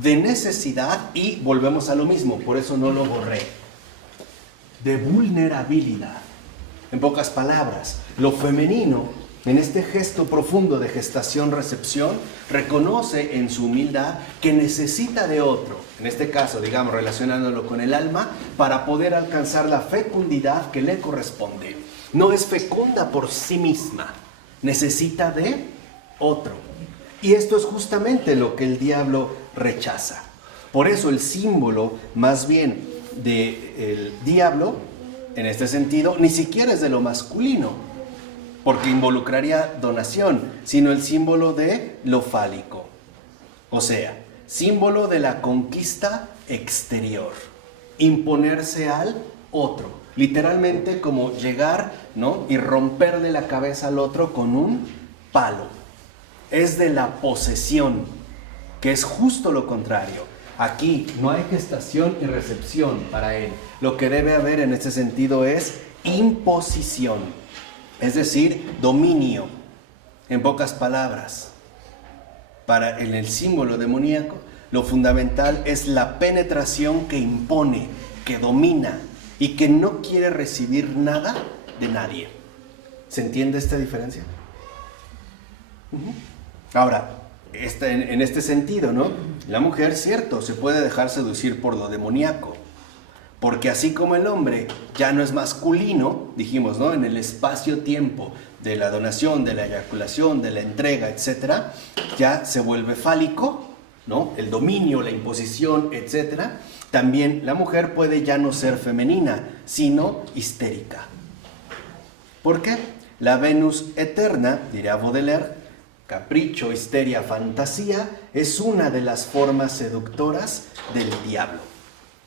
de necesidad y, volvemos a lo mismo, por eso no lo borré, de vulnerabilidad. En pocas palabras, lo femenino, en este gesto profundo de gestación-recepción, reconoce en su humildad que necesita de otro, en este caso, relacionándolo con el alma, para poder alcanzar la fecundidad que le corresponde. No es fecunda por sí misma, necesita de otro. Y esto es justamente lo que el diablo rechaza. Por eso el símbolo, más bien, del diablo, en este sentido, ni siquiera es de lo masculino, porque involucraría donación, sino el símbolo de lo fálico. O sea, símbolo de la conquista exterior, imponerse al otro, literalmente como llegar, ¿no?, y romperle la cabeza al otro con un palo. Es de la posesión, que es justo lo contrario. Aquí no hay gestación y recepción para él. Lo que debe haber en este sentido es imposición, es decir, dominio. En pocas palabras, en el símbolo demoníaco, lo fundamental es la penetración que impone, que domina y que no quiere recibir nada de nadie. ¿Se entiende esta diferencia? Ahora, en este sentido, ¿no? La mujer, cierto, se puede dejar seducir por lo demoníaco, porque así como el hombre ya no es masculino, dijimos, ¿no?, en el espacio-tiempo de la donación, de la eyaculación, de la entrega, etc., ya se vuelve fálico, ¿no?, el dominio, la imposición, etc., también la mujer puede ya no ser femenina, sino histérica. ¿Por qué? La Venus eterna, diría Baudelaire, capricho, histeria, fantasía, es una de las formas seductoras del diablo.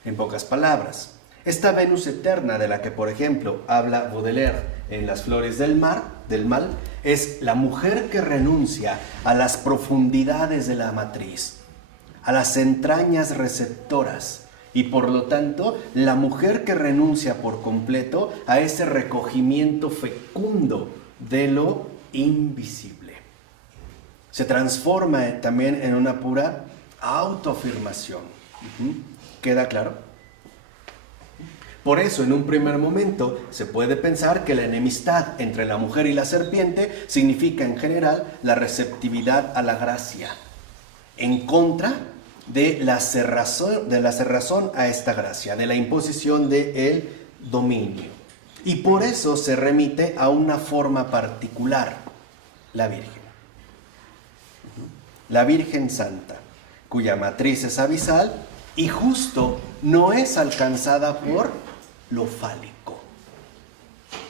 En pocas palabras, esta Venus eterna de la que, por ejemplo, habla Baudelaire en Las flores del mal, es la mujer que renuncia a las profundidades de la matriz, a las entrañas receptoras, y por lo tanto, la mujer que renuncia por completo a ese recogimiento fecundo de lo invisible. Se transforma también en una pura autoafirmación. ¿Queda claro? Por eso, en un primer momento, se puede pensar que la enemistad entre la mujer y la serpiente significa en general la receptividad a la gracia, en contra de la cerrazón a esta gracia, de la imposición del dominio. Y por eso se remite a una forma particular, la Virgen. La Virgen Santa, cuya matriz es abisal y justo no es alcanzada por lo fálico.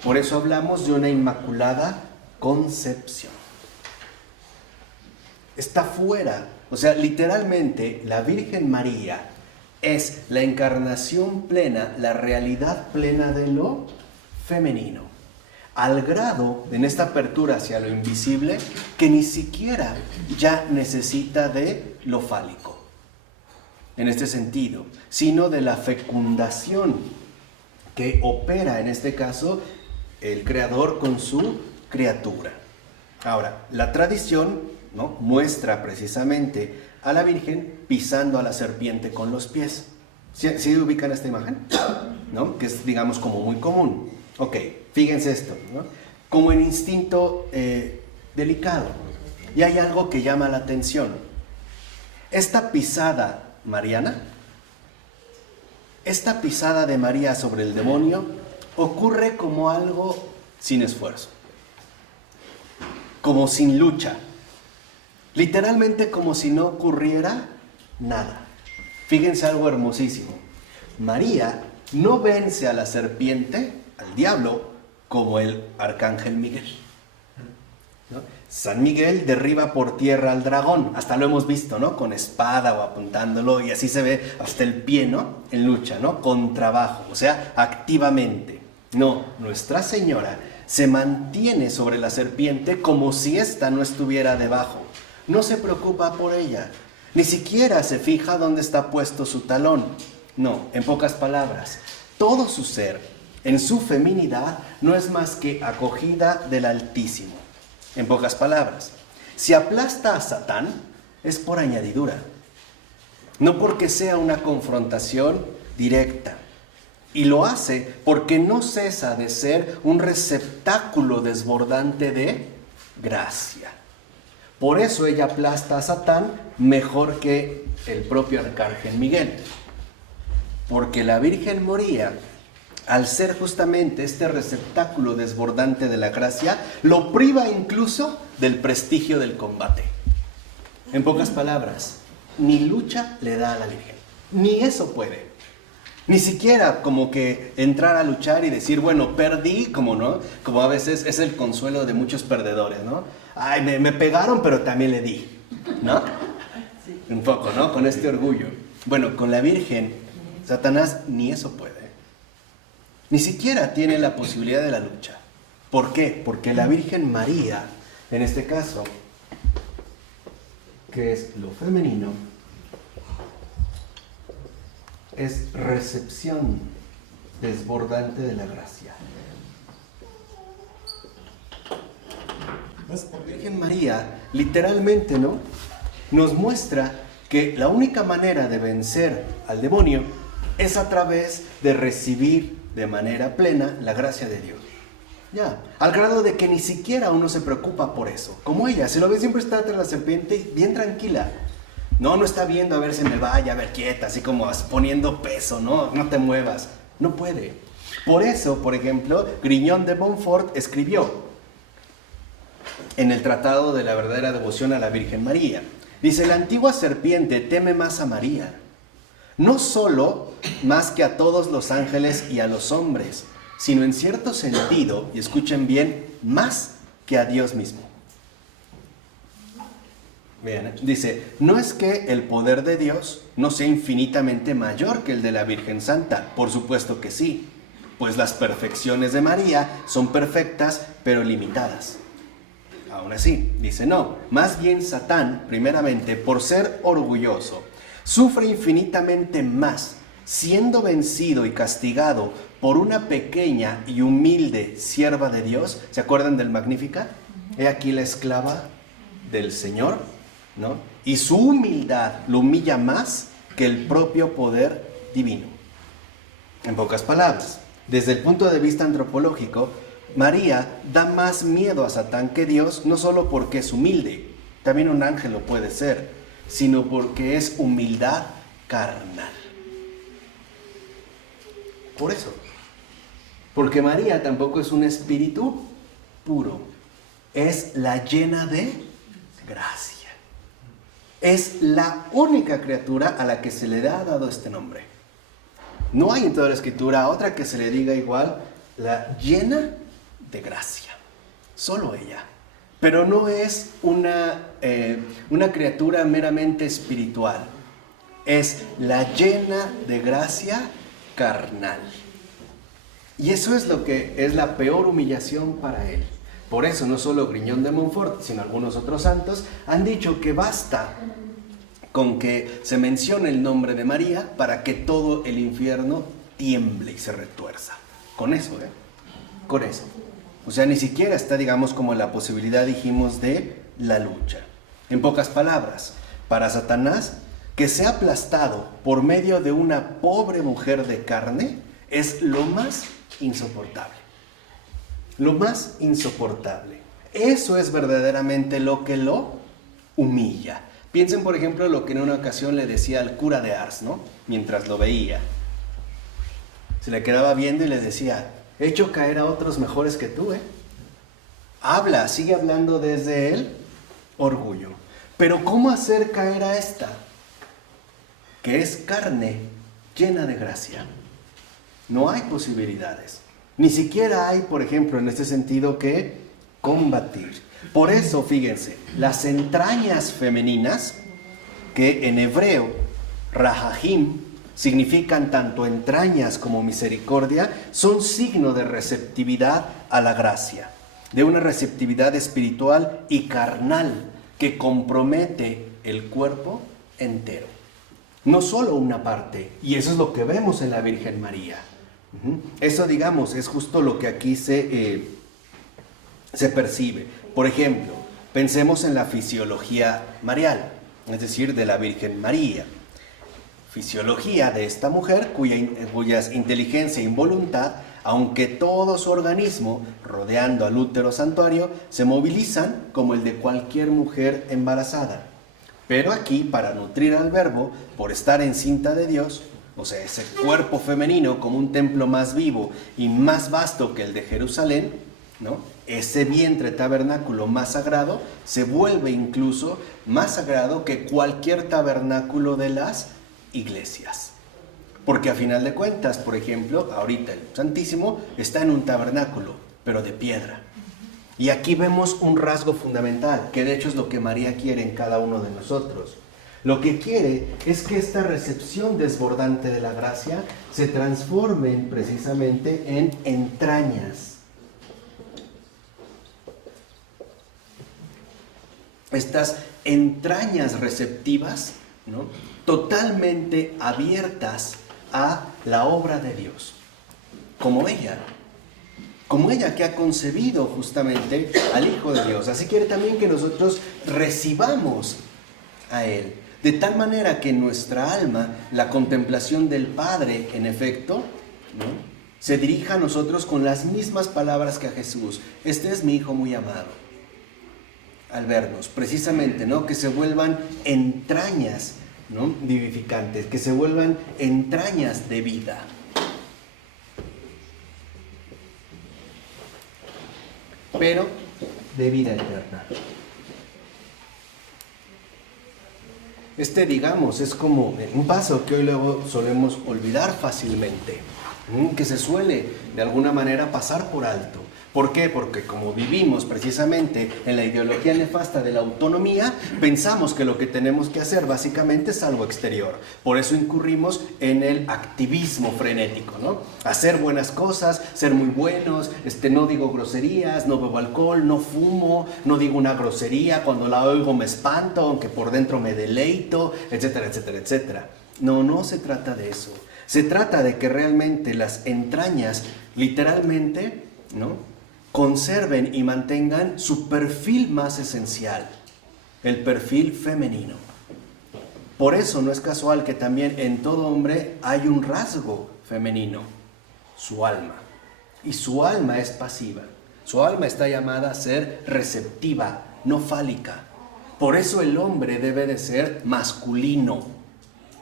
Por eso hablamos de una inmaculada concepción. Está fuera, o sea, literalmente la Virgen María es la encarnación plena, la realidad plena de lo femenino, al grado, en esta apertura hacia lo invisible, que ni siquiera ya necesita de lo fálico, en este sentido, sino de la fecundación que opera, en este caso, el Creador con su criatura. Ahora, la tradición, ¿no?, muestra precisamente a la Virgen pisando a la serpiente con los pies. ¿Sí ubican esta imagen? ¿No? Que es, digamos, como muy común. Ok, fíjense esto, ¿no? Como en instinto delicado. Y hay algo que llama la atención. Esta pisada mariana, esta pisada de María sobre el demonio ocurre como algo sin esfuerzo, como sin lucha, literalmente como si no ocurriera nada. Fíjense algo hermosísimo. María no vence a la serpiente, al diablo, como el arcángel Miguel, ¿no? San Miguel derriba por tierra al dragón, hasta lo hemos visto, ¿no?, con espada o apuntándolo, y así se ve hasta el pie, ¿no?, en lucha, ¿no?, con trabajo, o sea, activamente. No, Nuestra Señora se mantiene sobre la serpiente como si ésta no estuviera debajo. No se preocupa por ella, ni siquiera se fija dónde está puesto su talón. No, en pocas palabras, todo su ser, en su feminidad, no es más que acogida del Altísimo. En pocas palabras, si aplasta a Satán, es por añadidura, no porque sea una confrontación directa. Y lo hace porque no cesa de ser un receptáculo desbordante de gracia. Por eso ella aplasta a Satán mejor que el propio arcángel Miguel. Porque la Virgen María, al ser justamente este receptáculo desbordante de la gracia, lo priva incluso del prestigio del combate. En pocas palabras, ni lucha le da a la Virgen, ni eso puede. Ni siquiera como que entrar a luchar y decir, bueno, perdí, como a veces es el consuelo de muchos perdedores, ¿no? Ay, me pegaron, pero también le di, ¿no? Sí. Un poco, ¿no? Con este orgullo. Bueno, con la Virgen, Satanás ni eso puede. Ni siquiera tiene la posibilidad de la lucha. ¿Por qué? Porque la Virgen María, en este caso, que es lo femenino, es recepción desbordante de la gracia. La Virgen María, literalmente, ¿no?, nos muestra que la única manera de vencer al demonio es a través de recibir de manera plena la gracia de Dios. Ya, al grado de que ni siquiera uno se preocupa por eso. Como ella, se lo ve siempre está tras la serpiente bien tranquila. No está viendo a ver si me vaya, a ver quieta, así como poniendo peso, no te muevas. No puede. Por eso, por ejemplo, Grignon de Montfort escribió en el Tratado de la verdadera devoción a la Virgen María. Dice, la antigua serpiente teme más a María, no solo más que a todos los ángeles y a los hombres, sino en cierto sentido, y escuchen bien, más que a Dios mismo. Vean, dice, no es que el poder de Dios no sea infinitamente mayor que el de la Virgen Santa, por supuesto que sí, pues las perfecciones de María son perfectas pero limitadas. Aún así, dice no, más bien Satán, primeramente, por ser orgulloso, sufre infinitamente más, siendo vencido y castigado por una pequeña y humilde sierva de Dios. ¿Se acuerdan del Magnificat? he aquí la esclava del Señor, ¿no? Y su humildad lo humilla más que el propio poder divino. En pocas palabras, desde el punto de vista antropológico, María da más miedo a Satán que Dios, no solo porque es humilde, también un ángel lo puede ser, sino porque es humildad carnal. Por eso, porque María tampoco es un espíritu puro, es la llena de gracia. Es la única criatura a la que se le ha dado este nombre. No hay en toda la Escritura otra que se le diga igual, la llena de gracia. Solo ella. Pero no es una criatura meramente espiritual. Es la llena de gracia carnal. Y eso es lo que es la peor humillación para él. Por eso no solo Griñón de Montfort, sino algunos otros santos han dicho que basta con que se mencione el nombre de María para que todo el infierno tiemble y se retuerza. Con eso, con eso. O sea, ni siquiera está, digamos, como la posibilidad, dijimos, de la lucha. En pocas palabras, para Satanás, que sea aplastado por medio de una pobre mujer de carne es lo más insoportable. Lo más insoportable. Eso es verdaderamente lo que lo humilla. Piensen, por ejemplo, lo que en una ocasión le decía al cura de Ars, ¿no? Mientras lo veía. Se le quedaba viendo y les decía, he hecho caer a otros mejores que tú, Habla, sigue hablando desde el orgullo. Pero ¿cómo hacer caer a esta? Que es carne llena de gracia. No hay posibilidades. Ni siquiera hay, por ejemplo, en este sentido que combatir. Por eso, fíjense, las entrañas femeninas, que en hebreo, rahajim, significan tanto entrañas como misericordia, son signo de receptividad a la gracia, de una receptividad espiritual y carnal que compromete el cuerpo entero. No solo una parte, y eso es lo que vemos en la Virgen María. Eso, digamos, es justo lo que aquí se percibe. Por ejemplo, pensemos en la fisiología marial, es decir, de la Virgen María. Fisiología de esta mujer cuyas inteligencia y voluntad, aunque todo su organismo, rodeando al útero santuario, se movilizan como el de cualquier mujer embarazada. Pero aquí, para nutrir al Verbo, por estar encinta de Dios, o sea, ese cuerpo femenino como un templo más vivo y más vasto que el de Jerusalén, ¿no? Ese vientre tabernáculo más sagrado se vuelve incluso más sagrado que cualquier tabernáculo de las iglesias. Porque a final de cuentas, por ejemplo, ahorita el Santísimo está en un tabernáculo, pero de piedra. Y aquí vemos un rasgo fundamental, que de hecho es lo que María quiere en cada uno de nosotros. Lo que quiere es que esta recepción desbordante de la gracia se transforme precisamente en entrañas. Estas entrañas receptivas, ¿no? Totalmente abiertas a la obra de Dios, como ella que ha concebido justamente al Hijo de Dios. Así quiere también que nosotros recibamos a Él, de tal manera que en nuestra alma la contemplación del Padre, en efecto, ¿no? se dirija a nosotros con las mismas palabras que a Jesús. Este es mi Hijo muy amado. Al vernos, precisamente, ¿no? Que se vuelvan entrañas, ¿no? vivificantes, que se vuelvan entrañas de vida. Pero de vida eterna. Digamos, es como un paso que hoy luego solemos olvidar fácilmente, que se suele de alguna manera pasar por alto. ¿Por qué? Porque como vivimos precisamente en la ideología nefasta de la autonomía, pensamos que lo que tenemos que hacer básicamente es algo exterior. Por eso incurrimos en el activismo frenético, ¿no? Hacer buenas cosas, ser muy buenos, no digo groserías, no bebo alcohol, no fumo, no digo una grosería, cuando la oigo me espanto, aunque por dentro me deleito, etcétera, etcétera, etcétera. No se trata de eso. Se trata de que realmente las entrañas, literalmente, ¿no? conserven y mantengan su perfil más esencial, el perfil femenino. Por eso no es casual que también en todo hombre hay un rasgo femenino, su alma. Y su alma es pasiva. Su alma está llamada a ser receptiva, no fálica. Por eso el hombre debe de ser masculino,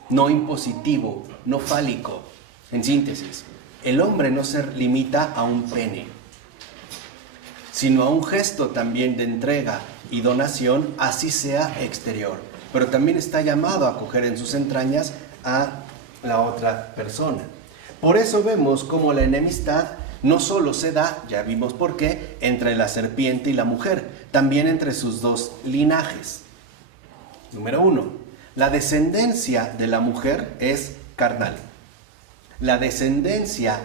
no impositivo, no fálico. En síntesis, el hombre no se limita a un pene, sino a un gesto también de entrega y donación, así sea exterior. Pero también está llamado a acoger en sus entrañas a la otra persona. Por eso vemos cómo la enemistad no solo se da, ya vimos por qué, entre la serpiente y la mujer, también entre sus dos linajes. Número 1, la descendencia de la mujer es carnal. La descendencia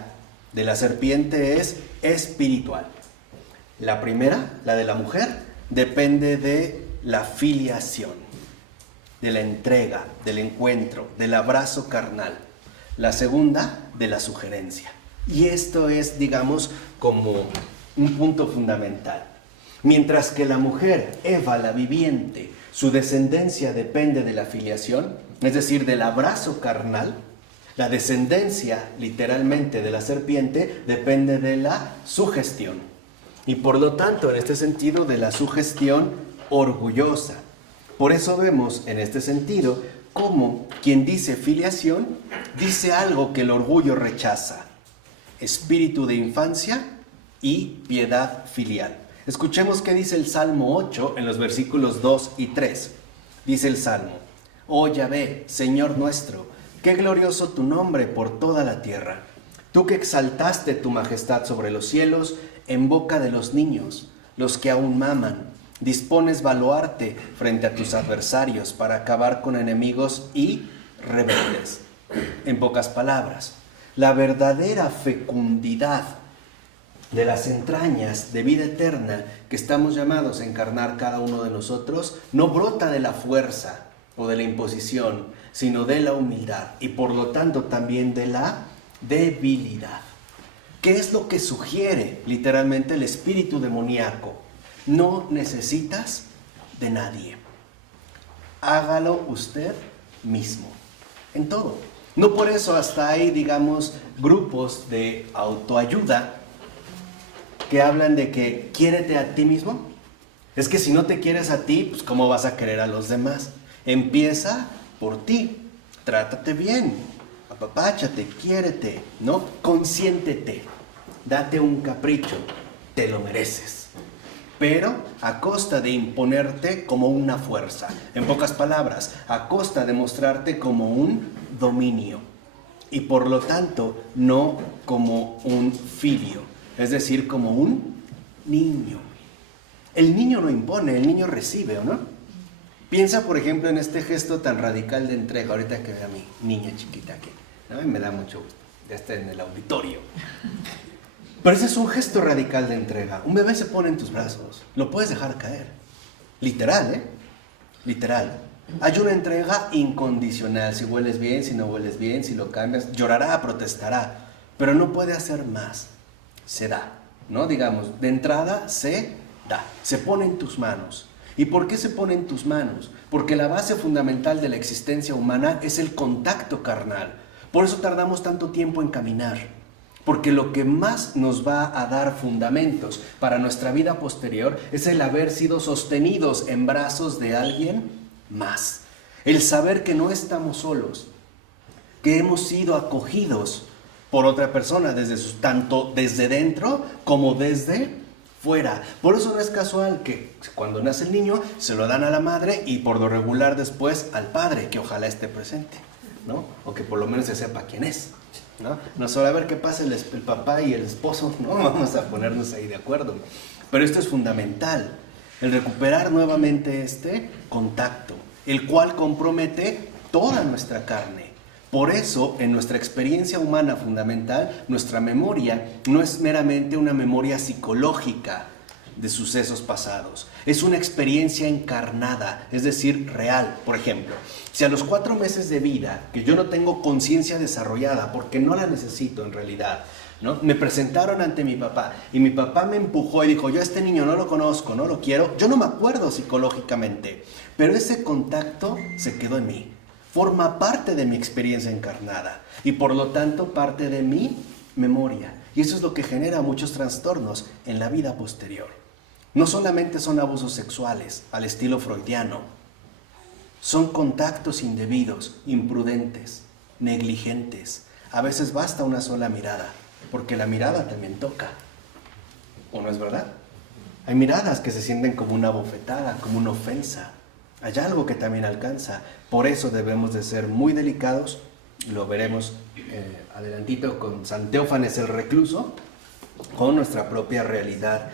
de la serpiente es espiritual. La primera, la de la mujer, depende de la filiación, de la entrega, del encuentro, del abrazo carnal. La segunda, de la sugerencia. Y esto es, digamos, como un punto fundamental. Mientras que la mujer, Eva la viviente, su descendencia depende de la filiación, es decir, del abrazo carnal, la descendencia, literalmente, de la serpiente depende de la sugestión. Y por lo tanto, en este sentido, de la sugestión orgullosa. Por eso vemos, en este sentido, cómo quien dice filiación, dice algo que el orgullo rechaza. Espíritu de infancia y piedad filial. Escuchemos qué dice el Salmo 8 en los versículos 2 y 3. Dice el Salmo: Oh Yahvé, Señor nuestro, qué glorioso tu nombre por toda la tierra. Tú que exaltaste tu majestad sobre los cielos, en boca de los niños, los que aún maman, dispones baluarte frente a tus adversarios para acabar con enemigos y rebeldes. En pocas palabras, la verdadera fecundidad de las entrañas de vida eterna que estamos llamados a encarnar cada uno de nosotros no brota de la fuerza o de la imposición, sino de la humildad y por lo tanto también de la debilidad. ¿Qué es lo que sugiere literalmente el espíritu demoníaco? No necesitas de nadie. Hágalo usted mismo, en todo. No por eso hasta hay, digamos, grupos de autoayuda que hablan de que quiérete a ti mismo. Es que si no te quieres a ti, pues ¿cómo vas a querer a los demás? Empieza por ti, trátate bien, apapáchate, quiérete, ¿no? Consiéntete, date un capricho, te lo mereces. Pero a costa de imponerte como una fuerza. En pocas palabras, a costa de mostrarte como un dominio. Y por lo tanto, no como un filio, es decir, como un niño. El niño no impone, el niño recibe, ¿o no? Piensa, por ejemplo, en este gesto tan radical de entrega. Ahorita que veo a mi niña chiquita aquí, ¿no? Me da mucho gusto. Ya está en el auditorio. Pero ese es un gesto radical de entrega. Un bebé se pone en tus brazos. Lo puedes dejar caer. Literal, ¿eh? Literal. Hay una entrega incondicional. Si hueles bien, si no hueles bien, si lo cambias, llorará, protestará. Pero no puede hacer más. Se da, ¿no? Digamos, de entrada se da. Se pone en tus manos. ¿Y por qué se pone en tus manos? Porque la base fundamental de la existencia humana es el contacto carnal. Por eso tardamos tanto tiempo en caminar. Porque lo que más nos va a dar fundamentos para nuestra vida posterior es el haber sido sostenidos en brazos de alguien más. El saber que no estamos solos, que hemos sido acogidos por otra persona, tanto desde dentro como desde fuera. Por eso no es casual que cuando nace el niño se lo dan a la madre y por lo regular después al padre, que ojalá esté presente, ¿no? O que por lo menos se sepa quién es. No solo a ver qué pasa el papá y el esposo, no vamos a ponernos ahí de acuerdo. Pero esto es fundamental, el recuperar nuevamente este contacto, el cual compromete toda nuestra carne. Por eso, en nuestra experiencia humana fundamental, nuestra memoria no es meramente una memoria psicológica. de sucesos pasados. Es una experiencia encarnada, es decir, real. Por ejemplo, si a los 4 meses de vida, que yo no tengo conciencia desarrollada, porque no la necesito en realidad, ¿no?, me presentaron ante mi papá y mi papá me empujó y dijo, yo a este niño no lo conozco, no lo quiero, yo no me acuerdo psicológicamente, pero ese contacto se quedó en mí, forma parte de mi experiencia encarnada y por lo tanto parte de mi memoria. Y eso es lo que genera muchos trastornos en la vida posterior. No solamente son abusos sexuales al estilo freudiano, son contactos indebidos, imprudentes, negligentes. A veces basta una sola mirada, porque la mirada también toca. ¿O no es verdad? Hay miradas que se sienten como una bofetada, como una ofensa. Hay algo que también alcanza. Por eso debemos de ser muy delicados. Lo veremos adelantito con San Teófanes el Recluso, con nuestra propia realidad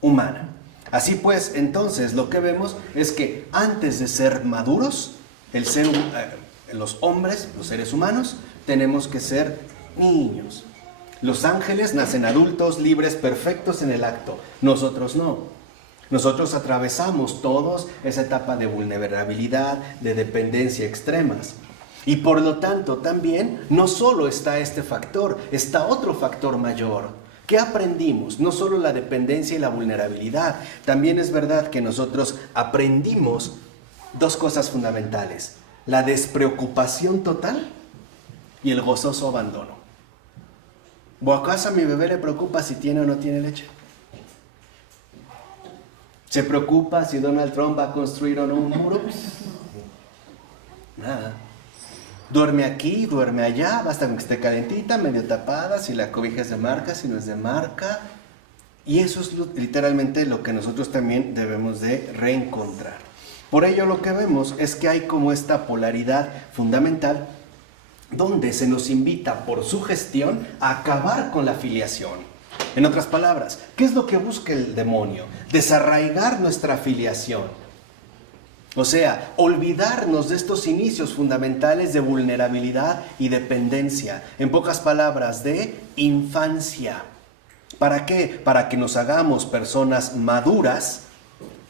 humana. Así pues, entonces, lo que vemos es que antes de ser maduros, los hombres, los seres humanos, tenemos que ser niños. Los ángeles nacen adultos, libres, perfectos en el acto. Nosotros no. Nosotros atravesamos todos esa etapa de vulnerabilidad, de dependencia extremas. Y por lo tanto, también, no solo está este factor, está otro factor mayor. ¿Qué aprendimos? No solo la dependencia y la vulnerabilidad. También es verdad que nosotros aprendimos 2 cosas fundamentales. La despreocupación total y el gozoso abandono. ¿O acaso a mi bebé le preocupa si tiene o no tiene leche? ¿Se preocupa si Donald Trump va a construir o no un muro? Nada. Duerme aquí, duerme allá, basta con que esté calentita, medio tapada, si la cobija es de marca, si no es de marca. Y eso es literalmente lo que nosotros también debemos de reencontrar. Por ello lo que vemos es que hay como esta polaridad fundamental donde se nos invita por sugestión a acabar con la filiación. En otras palabras, ¿qué es lo que busca el demonio? Desarraigar nuestra filiación. O sea, olvidarnos de estos inicios fundamentales de vulnerabilidad y dependencia. En pocas palabras, de infancia. ¿Para qué? Para que nos hagamos personas maduras,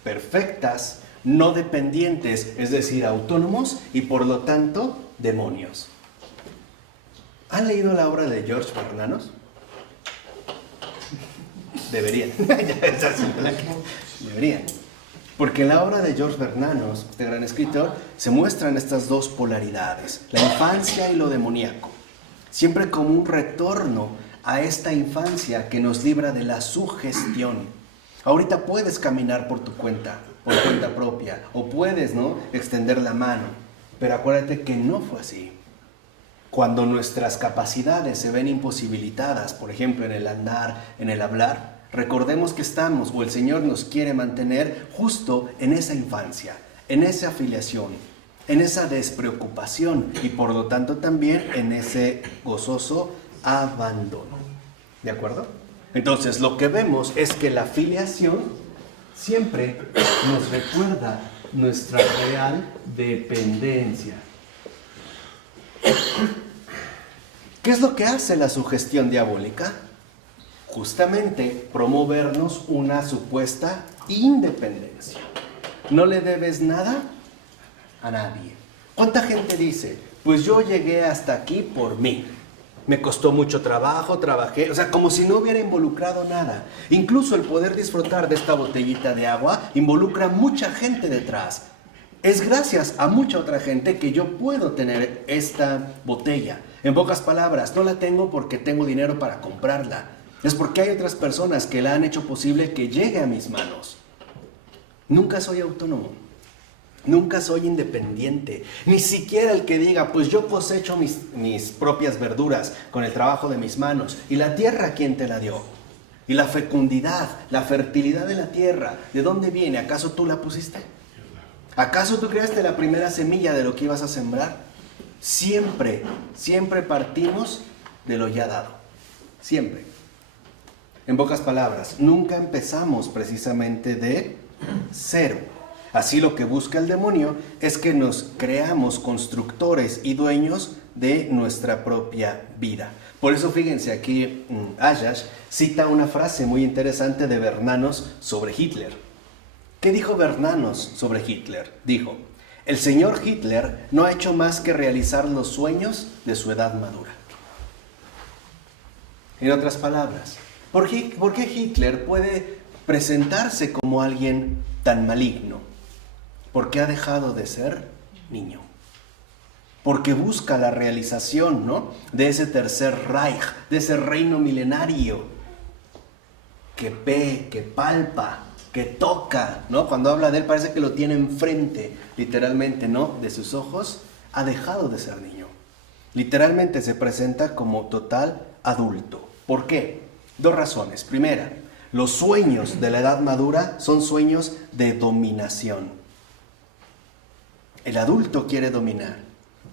perfectas, no dependientes, es decir, autónomos y por lo tanto, demonios. ¿Han leído la obra de George Bernanos? Deberían. Deberían. Porque en la obra de George Bernanos, este gran escritor, se muestran estas 2 polaridades, la infancia y lo demoníaco. Siempre como un retorno a esta infancia que nos libra de la sugestión. Ahorita puedes caminar por cuenta propia, o puedes, ¿no?, extender la mano, pero acuérdate que no fue así. Cuando nuestras capacidades se ven imposibilitadas, por ejemplo, en el andar, en el hablar, recordemos que estamos, o el Señor nos quiere mantener justo en esa infancia, en esa afiliación, en esa despreocupación y por lo tanto también en ese gozoso abandono. ¿De acuerdo? Entonces, lo que vemos es que la filiación siempre nos recuerda nuestra real dependencia. ¿Qué es lo que hace la sugestión diabólica? Justamente promovernos una supuesta independencia. No le debes nada a nadie. ¿Cuánta gente dice, pues yo llegué hasta aquí por mí? Me costó mucho trabajo, trabajé, o sea, como si no hubiera involucrado nada. Incluso el poder disfrutar de esta botellita de agua involucra mucha gente detrás. Es gracias a mucha otra gente que yo puedo tener esta botella. En pocas palabras, no la tengo porque tengo dinero para comprarla. Es porque hay otras personas que la han hecho posible que llegue a mis manos. Nunca soy autónomo. Nunca soy independiente. Ni siquiera el que diga, pues yo cosecho mis propias verduras con el trabajo de mis manos. ¿Y la tierra quién te la dio? ¿Y la fecundidad, la fertilidad de la tierra, de dónde viene? ¿Acaso tú la pusiste? ¿Acaso tú creaste la primera semilla de lo que ibas a sembrar? Siempre partimos de lo ya dado. Siempre. En pocas palabras, nunca empezamos precisamente de cero. Así lo que busca el demonio es que nos creamos constructores y dueños de nuestra propia vida. Por eso fíjense aquí, Ayash cita una frase muy interesante de Bernanos sobre Hitler. ¿Qué dijo Bernanos sobre Hitler? Dijo: el señor Hitler no ha hecho más que realizar los sueños de su edad madura. En otras palabras, ¿por qué Hitler puede presentarse como alguien tan maligno? Porque ha dejado de ser niño. Porque busca la realización, ¿no?, de ese tercer Reich, de ese reino milenario que ve, que palpa, que toca, ¿no? Cuando habla de él parece que lo tiene enfrente, literalmente, ¿no?, de sus ojos. Ha dejado de ser niño. Literalmente se presenta como total adulto. ¿Por qué? Dos razones. Primera, los sueños de la edad madura son sueños de dominación. El adulto quiere dominar.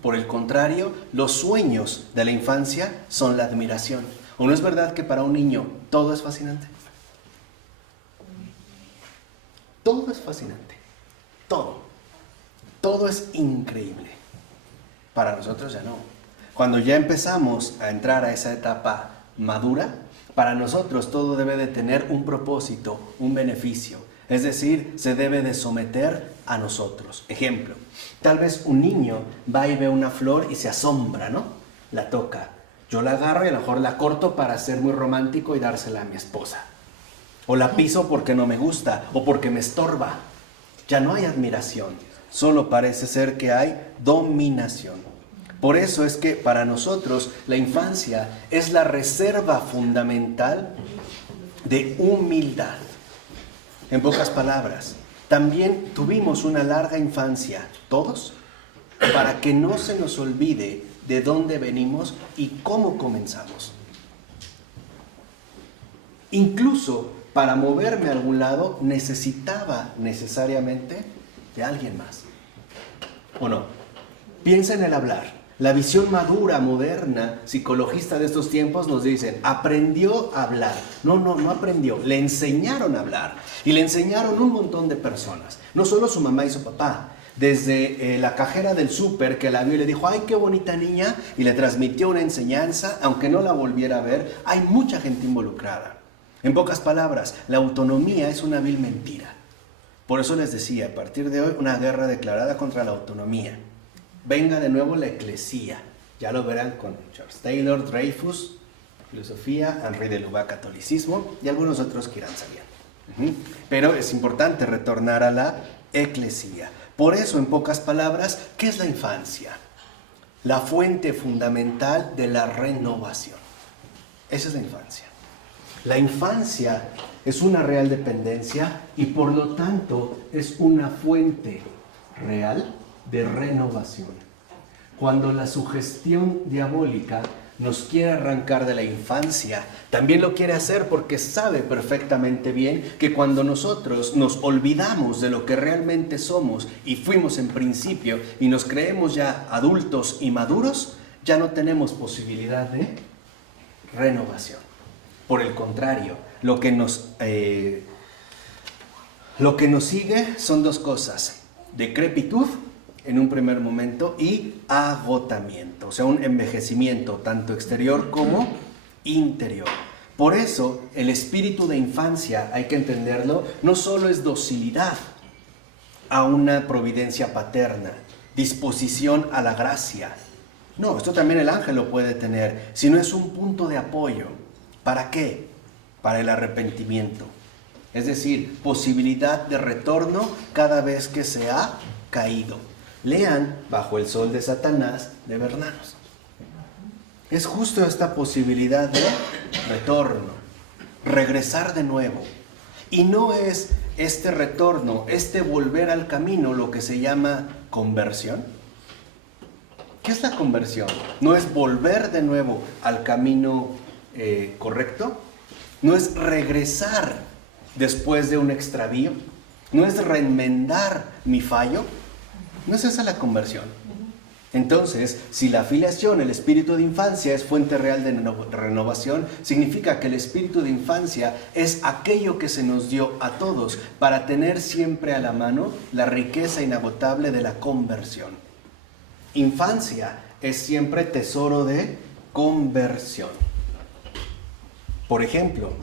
Por el contrario, los sueños de la infancia son la admiración. ¿O no es verdad que para un niño todo es fascinante? Todo es fascinante. Todo. Todo es increíble. Para nosotros ya no. Cuando ya empezamos a entrar a esa etapa madura, para nosotros todo debe de tener un propósito, un beneficio. Es decir, se debe de someter a nosotros. Ejemplo, tal vez un niño va y ve una flor y se asombra, ¿no? La toca. Yo la agarro y a lo mejor la corto para ser muy romántico y dársela a mi esposa. O la piso porque no me gusta o porque me estorba. Ya no hay admiración, solo parece ser que hay dominación. Por eso es que para nosotros la infancia es la reserva fundamental de humildad. En pocas palabras, también tuvimos una larga infancia, todos, para que no se nos olvide de dónde venimos y cómo comenzamos. Incluso para moverme a algún lado necesitaba necesariamente de alguien más. ¿O no? Piensa en el hablar. La visión madura, moderna, psicologista de estos tiempos nos dicen: aprendió a hablar. No aprendió, le enseñaron a hablar. Y le enseñaron un montón de personas. No solo su mamá y su papá. Desde la cajera del súper que la vio y le dijo: ¡ay, qué bonita niña! Y le transmitió una enseñanza, aunque no la volviera a ver. Hay mucha gente involucrada. En pocas palabras, la autonomía es una vil mentira. Por eso les decía, a partir de hoy, una guerra declarada contra la autonomía. Venga de nuevo la eclesía. Ya lo verán con Charles Taylor, Dreyfus, filosofía, Henri de Lubac, catolicismo y algunos otros que irán saliendo. Pero es importante retornar a la eclesía. Por eso, en pocas palabras, ¿qué es la infancia? La fuente fundamental de la renovación. Esa es la infancia. La infancia es una real dependencia y por lo tanto es una fuente real de renovación. Cuando la sugestión diabólica nos quiere arrancar de la infancia, también lo quiere hacer porque sabe perfectamente bien que cuando nosotros nos olvidamos de lo que realmente somos y fuimos en principio y nos creemos ya adultos y maduros, ya no tenemos posibilidad de renovación. Por el contrario, lo que nos sigue son dos cosas: decrepitud en un primer momento y agotamiento, o sea, un envejecimiento tanto exterior como interior. Por eso el espíritu de infancia, hay que entenderlo, no solo es docilidad a una providencia paterna, disposición a la gracia. No, esto también el ángel lo puede tener, sino es un punto de apoyo. ¿Para qué? Para el arrepentimiento. Es decir, posibilidad de retorno cada vez que se ha caído. Lean Bajo el sol de Satanás de Bernanos. Es justo esta posibilidad de retorno, regresar de nuevo. Y no es este retorno, este volver al camino, lo que se llama conversión. ¿Qué es la conversión? No es volver de nuevo al camino correcto, no es regresar después de un extravío, no es reenmendar mi fallo. No es esa la conversión. Entonces, si la filiación, el espíritu de infancia, es fuente real de renovación, significa que el espíritu de infancia es aquello que se nos dio a todos para tener siempre a la mano la riqueza inagotable de la conversión. Infancia es siempre tesoro de conversión. Por ejemplo,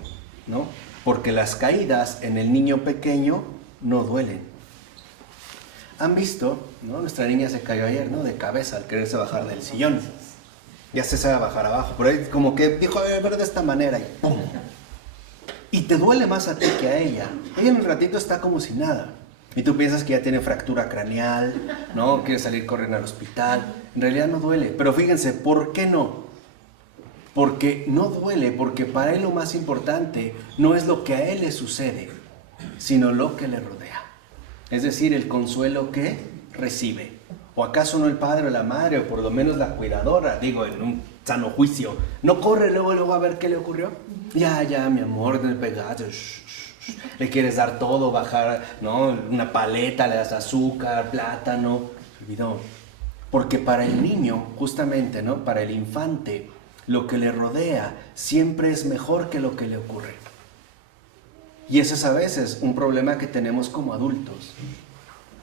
¿no? Porque las caídas en el niño pequeño no duelen. ¿Han visto? ¿No? Nuestra niña se cayó ayer, ¿no? De cabeza al quererse bajar del sillón. Ya se sabe bajar abajo, pero ahí como que dijo, a ver de esta manera y ¡pum! Y te duele más a ti que a ella. Ella en un ratito está como si nada. Y tú piensas que ya tiene fractura craneal, ¿no? Quiere salir corriendo al hospital. En realidad no duele. Pero fíjense, ¿por qué no? Porque no duele, porque para él lo más importante no es lo que a él le sucede, sino lo que le rodea. Es decir, el consuelo que recibe. ¿O acaso no el padre o la madre, o por lo menos la cuidadora, digo, en un sano juicio, no corre luego a ver qué le ocurrió? Ya, mi amor, del pegado, le quieres dar todo, bajar, ¿no? Una paleta, le das azúcar, plátano, olvidó. Porque para el niño, justamente, ¿no? Para el infante, lo que le rodea siempre es mejor que lo que le ocurre. Y ese es a veces un problema que tenemos como adultos.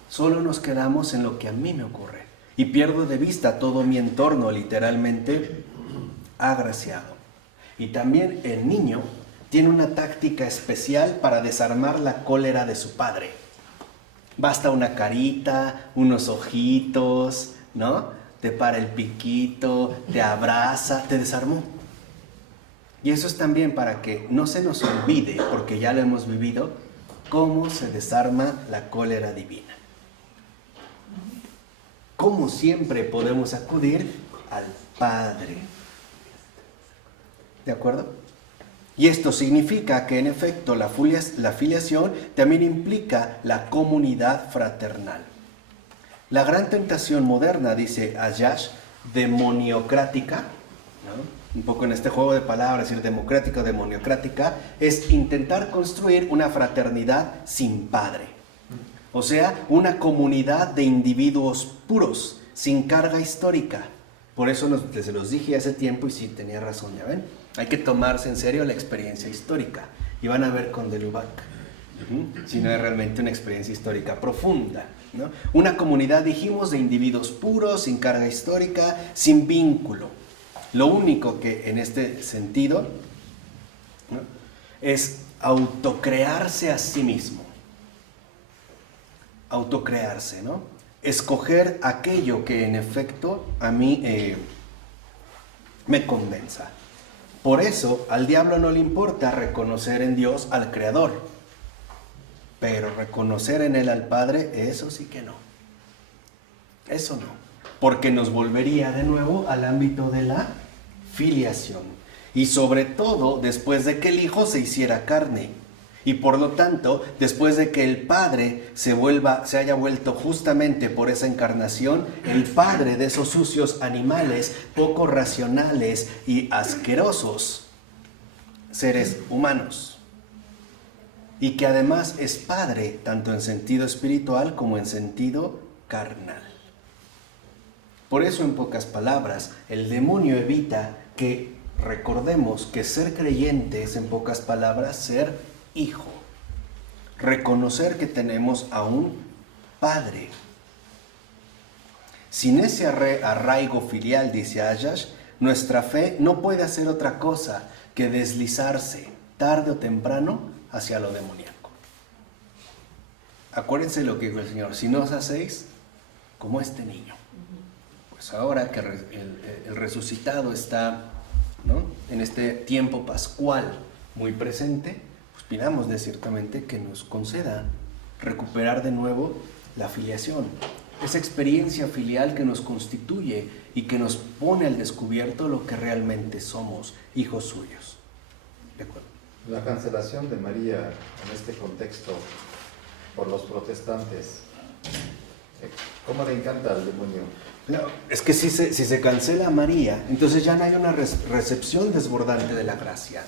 Solo nos quedamos en lo que a mí me ocurre. Y pierdo de vista todo mi entorno literalmente agraciado. Y también el niño tiene una táctica especial para desarmar la cólera de su padre. Basta una carita, unos ojitos, ¿no? Te para el piquito, te abraza, te desarmó. Y eso es también para que no se nos olvide, porque ya lo hemos vivido, cómo se desarma la cólera divina. Cómo siempre podemos acudir al Padre. ¿De acuerdo? Y esto significa que en efecto la filiación también implica la comunidad fraternal. La gran tentación moderna, dice Ayash, demoniocrática, ¿no? Un poco en este juego de palabras, decir democrática o demoniocrática, es intentar construir una fraternidad sin padre. O sea, una comunidad de individuos puros, sin carga histórica. Por eso se los dije hace tiempo y sí tenía razón, ¿ya ven? Hay que tomarse en serio la experiencia histórica. Y van a ver con de Lubac, si no es realmente una experiencia histórica profunda, ¿no? Una comunidad, dijimos, de individuos puros, sin carga histórica, sin vínculo. Lo único que en este sentido, ¿no?, es autocrearse a sí mismo. Autocrearse, ¿no? Escoger aquello que en efecto a mí me convenza. Por eso al diablo no le importa reconocer en Dios al Creador, pero reconocer en Él al Padre, eso sí que no. Eso no, porque nos volvería de nuevo al ámbito de la filiación. Y sobre todo después de que el Hijo se hiciera carne. Y por lo tanto, después de que el Padre se haya vuelto justamente por esa encarnación, el Padre de esos sucios animales, poco racionales y asquerosos seres humanos. Y que además es Padre tanto en sentido espiritual como en sentido carnal. Por eso, en pocas palabras, el demonio evita que recordemos que ser creyente es, en pocas palabras, ser hijo. Reconocer que tenemos a un Padre. Sin ese arraigo filial, dice Ayash, nuestra fe no puede hacer otra cosa que deslizarse, tarde o temprano, hacia lo demoníaco. Acuérdense lo que dijo el Señor: si no os hacéis como este niño. Pues ahora que el resucitado está, ¿no?, en este tiempo pascual muy presente, pues pidámosle ciertamente que nos conceda recuperar de nuevo la filiación, esa experiencia filial que nos constituye y que nos pone al descubierto lo que realmente somos, hijos suyos. ¿De acuerdo? La cancelación de María en este contexto por los protestantes, ¿cómo le encanta al demonio? No, es que si se cancela a María, entonces ya no hay una recepción desbordante de la gracia.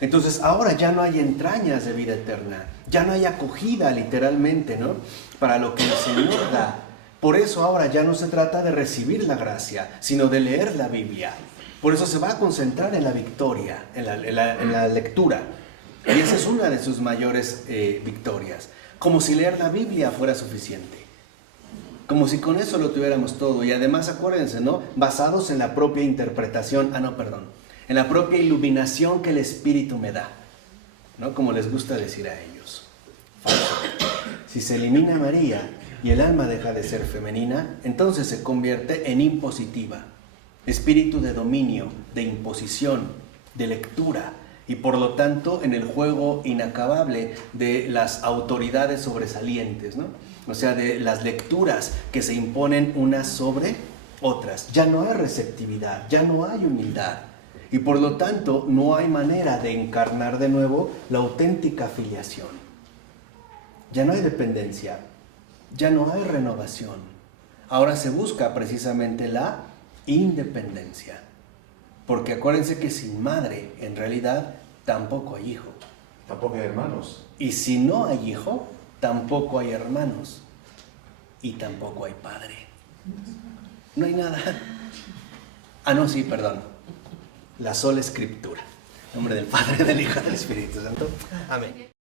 Entonces ahora ya no hay entrañas de vida eterna, ya no hay acogida literalmente, ¿no?, para lo que el Señor da. Por eso ahora ya no se trata de recibir la gracia, sino de leer la Biblia. Por eso se va a concentrar en la victoria, en la lectura. Y esa es una de sus mayores victorias. Como si leer la Biblia fuera suficiente. Como si con eso lo tuviéramos todo. Y además, acuérdense, ¿no? Basados en la propia interpretación, en la propia iluminación que el Espíritu me da, ¿no? Como les gusta decir a ellos. Falso. Si se elimina María y el alma deja de ser femenina, entonces se convierte en impositiva. Espíritu de dominio, de imposición, de lectura, y por lo tanto en el juego inacabable de las autoridades sobresalientes, ¿no? O sea, de las lecturas que se imponen unas sobre otras. Ya no hay receptividad, ya no hay humildad, y por lo tanto no hay manera de encarnar de nuevo la auténtica filiación. Ya no hay dependencia, ya no hay renovación. Ahora se busca precisamente la independencia. Porque acuérdense que sin madre, en realidad, tampoco hay hijo. Tampoco hay hermanos. Y si no hay hijo, tampoco hay hermanos. Y tampoco hay padre. No hay nada. No, sí, perdón. La sola escritura. En nombre del Padre, del Hijo y del Espíritu Santo. Amén.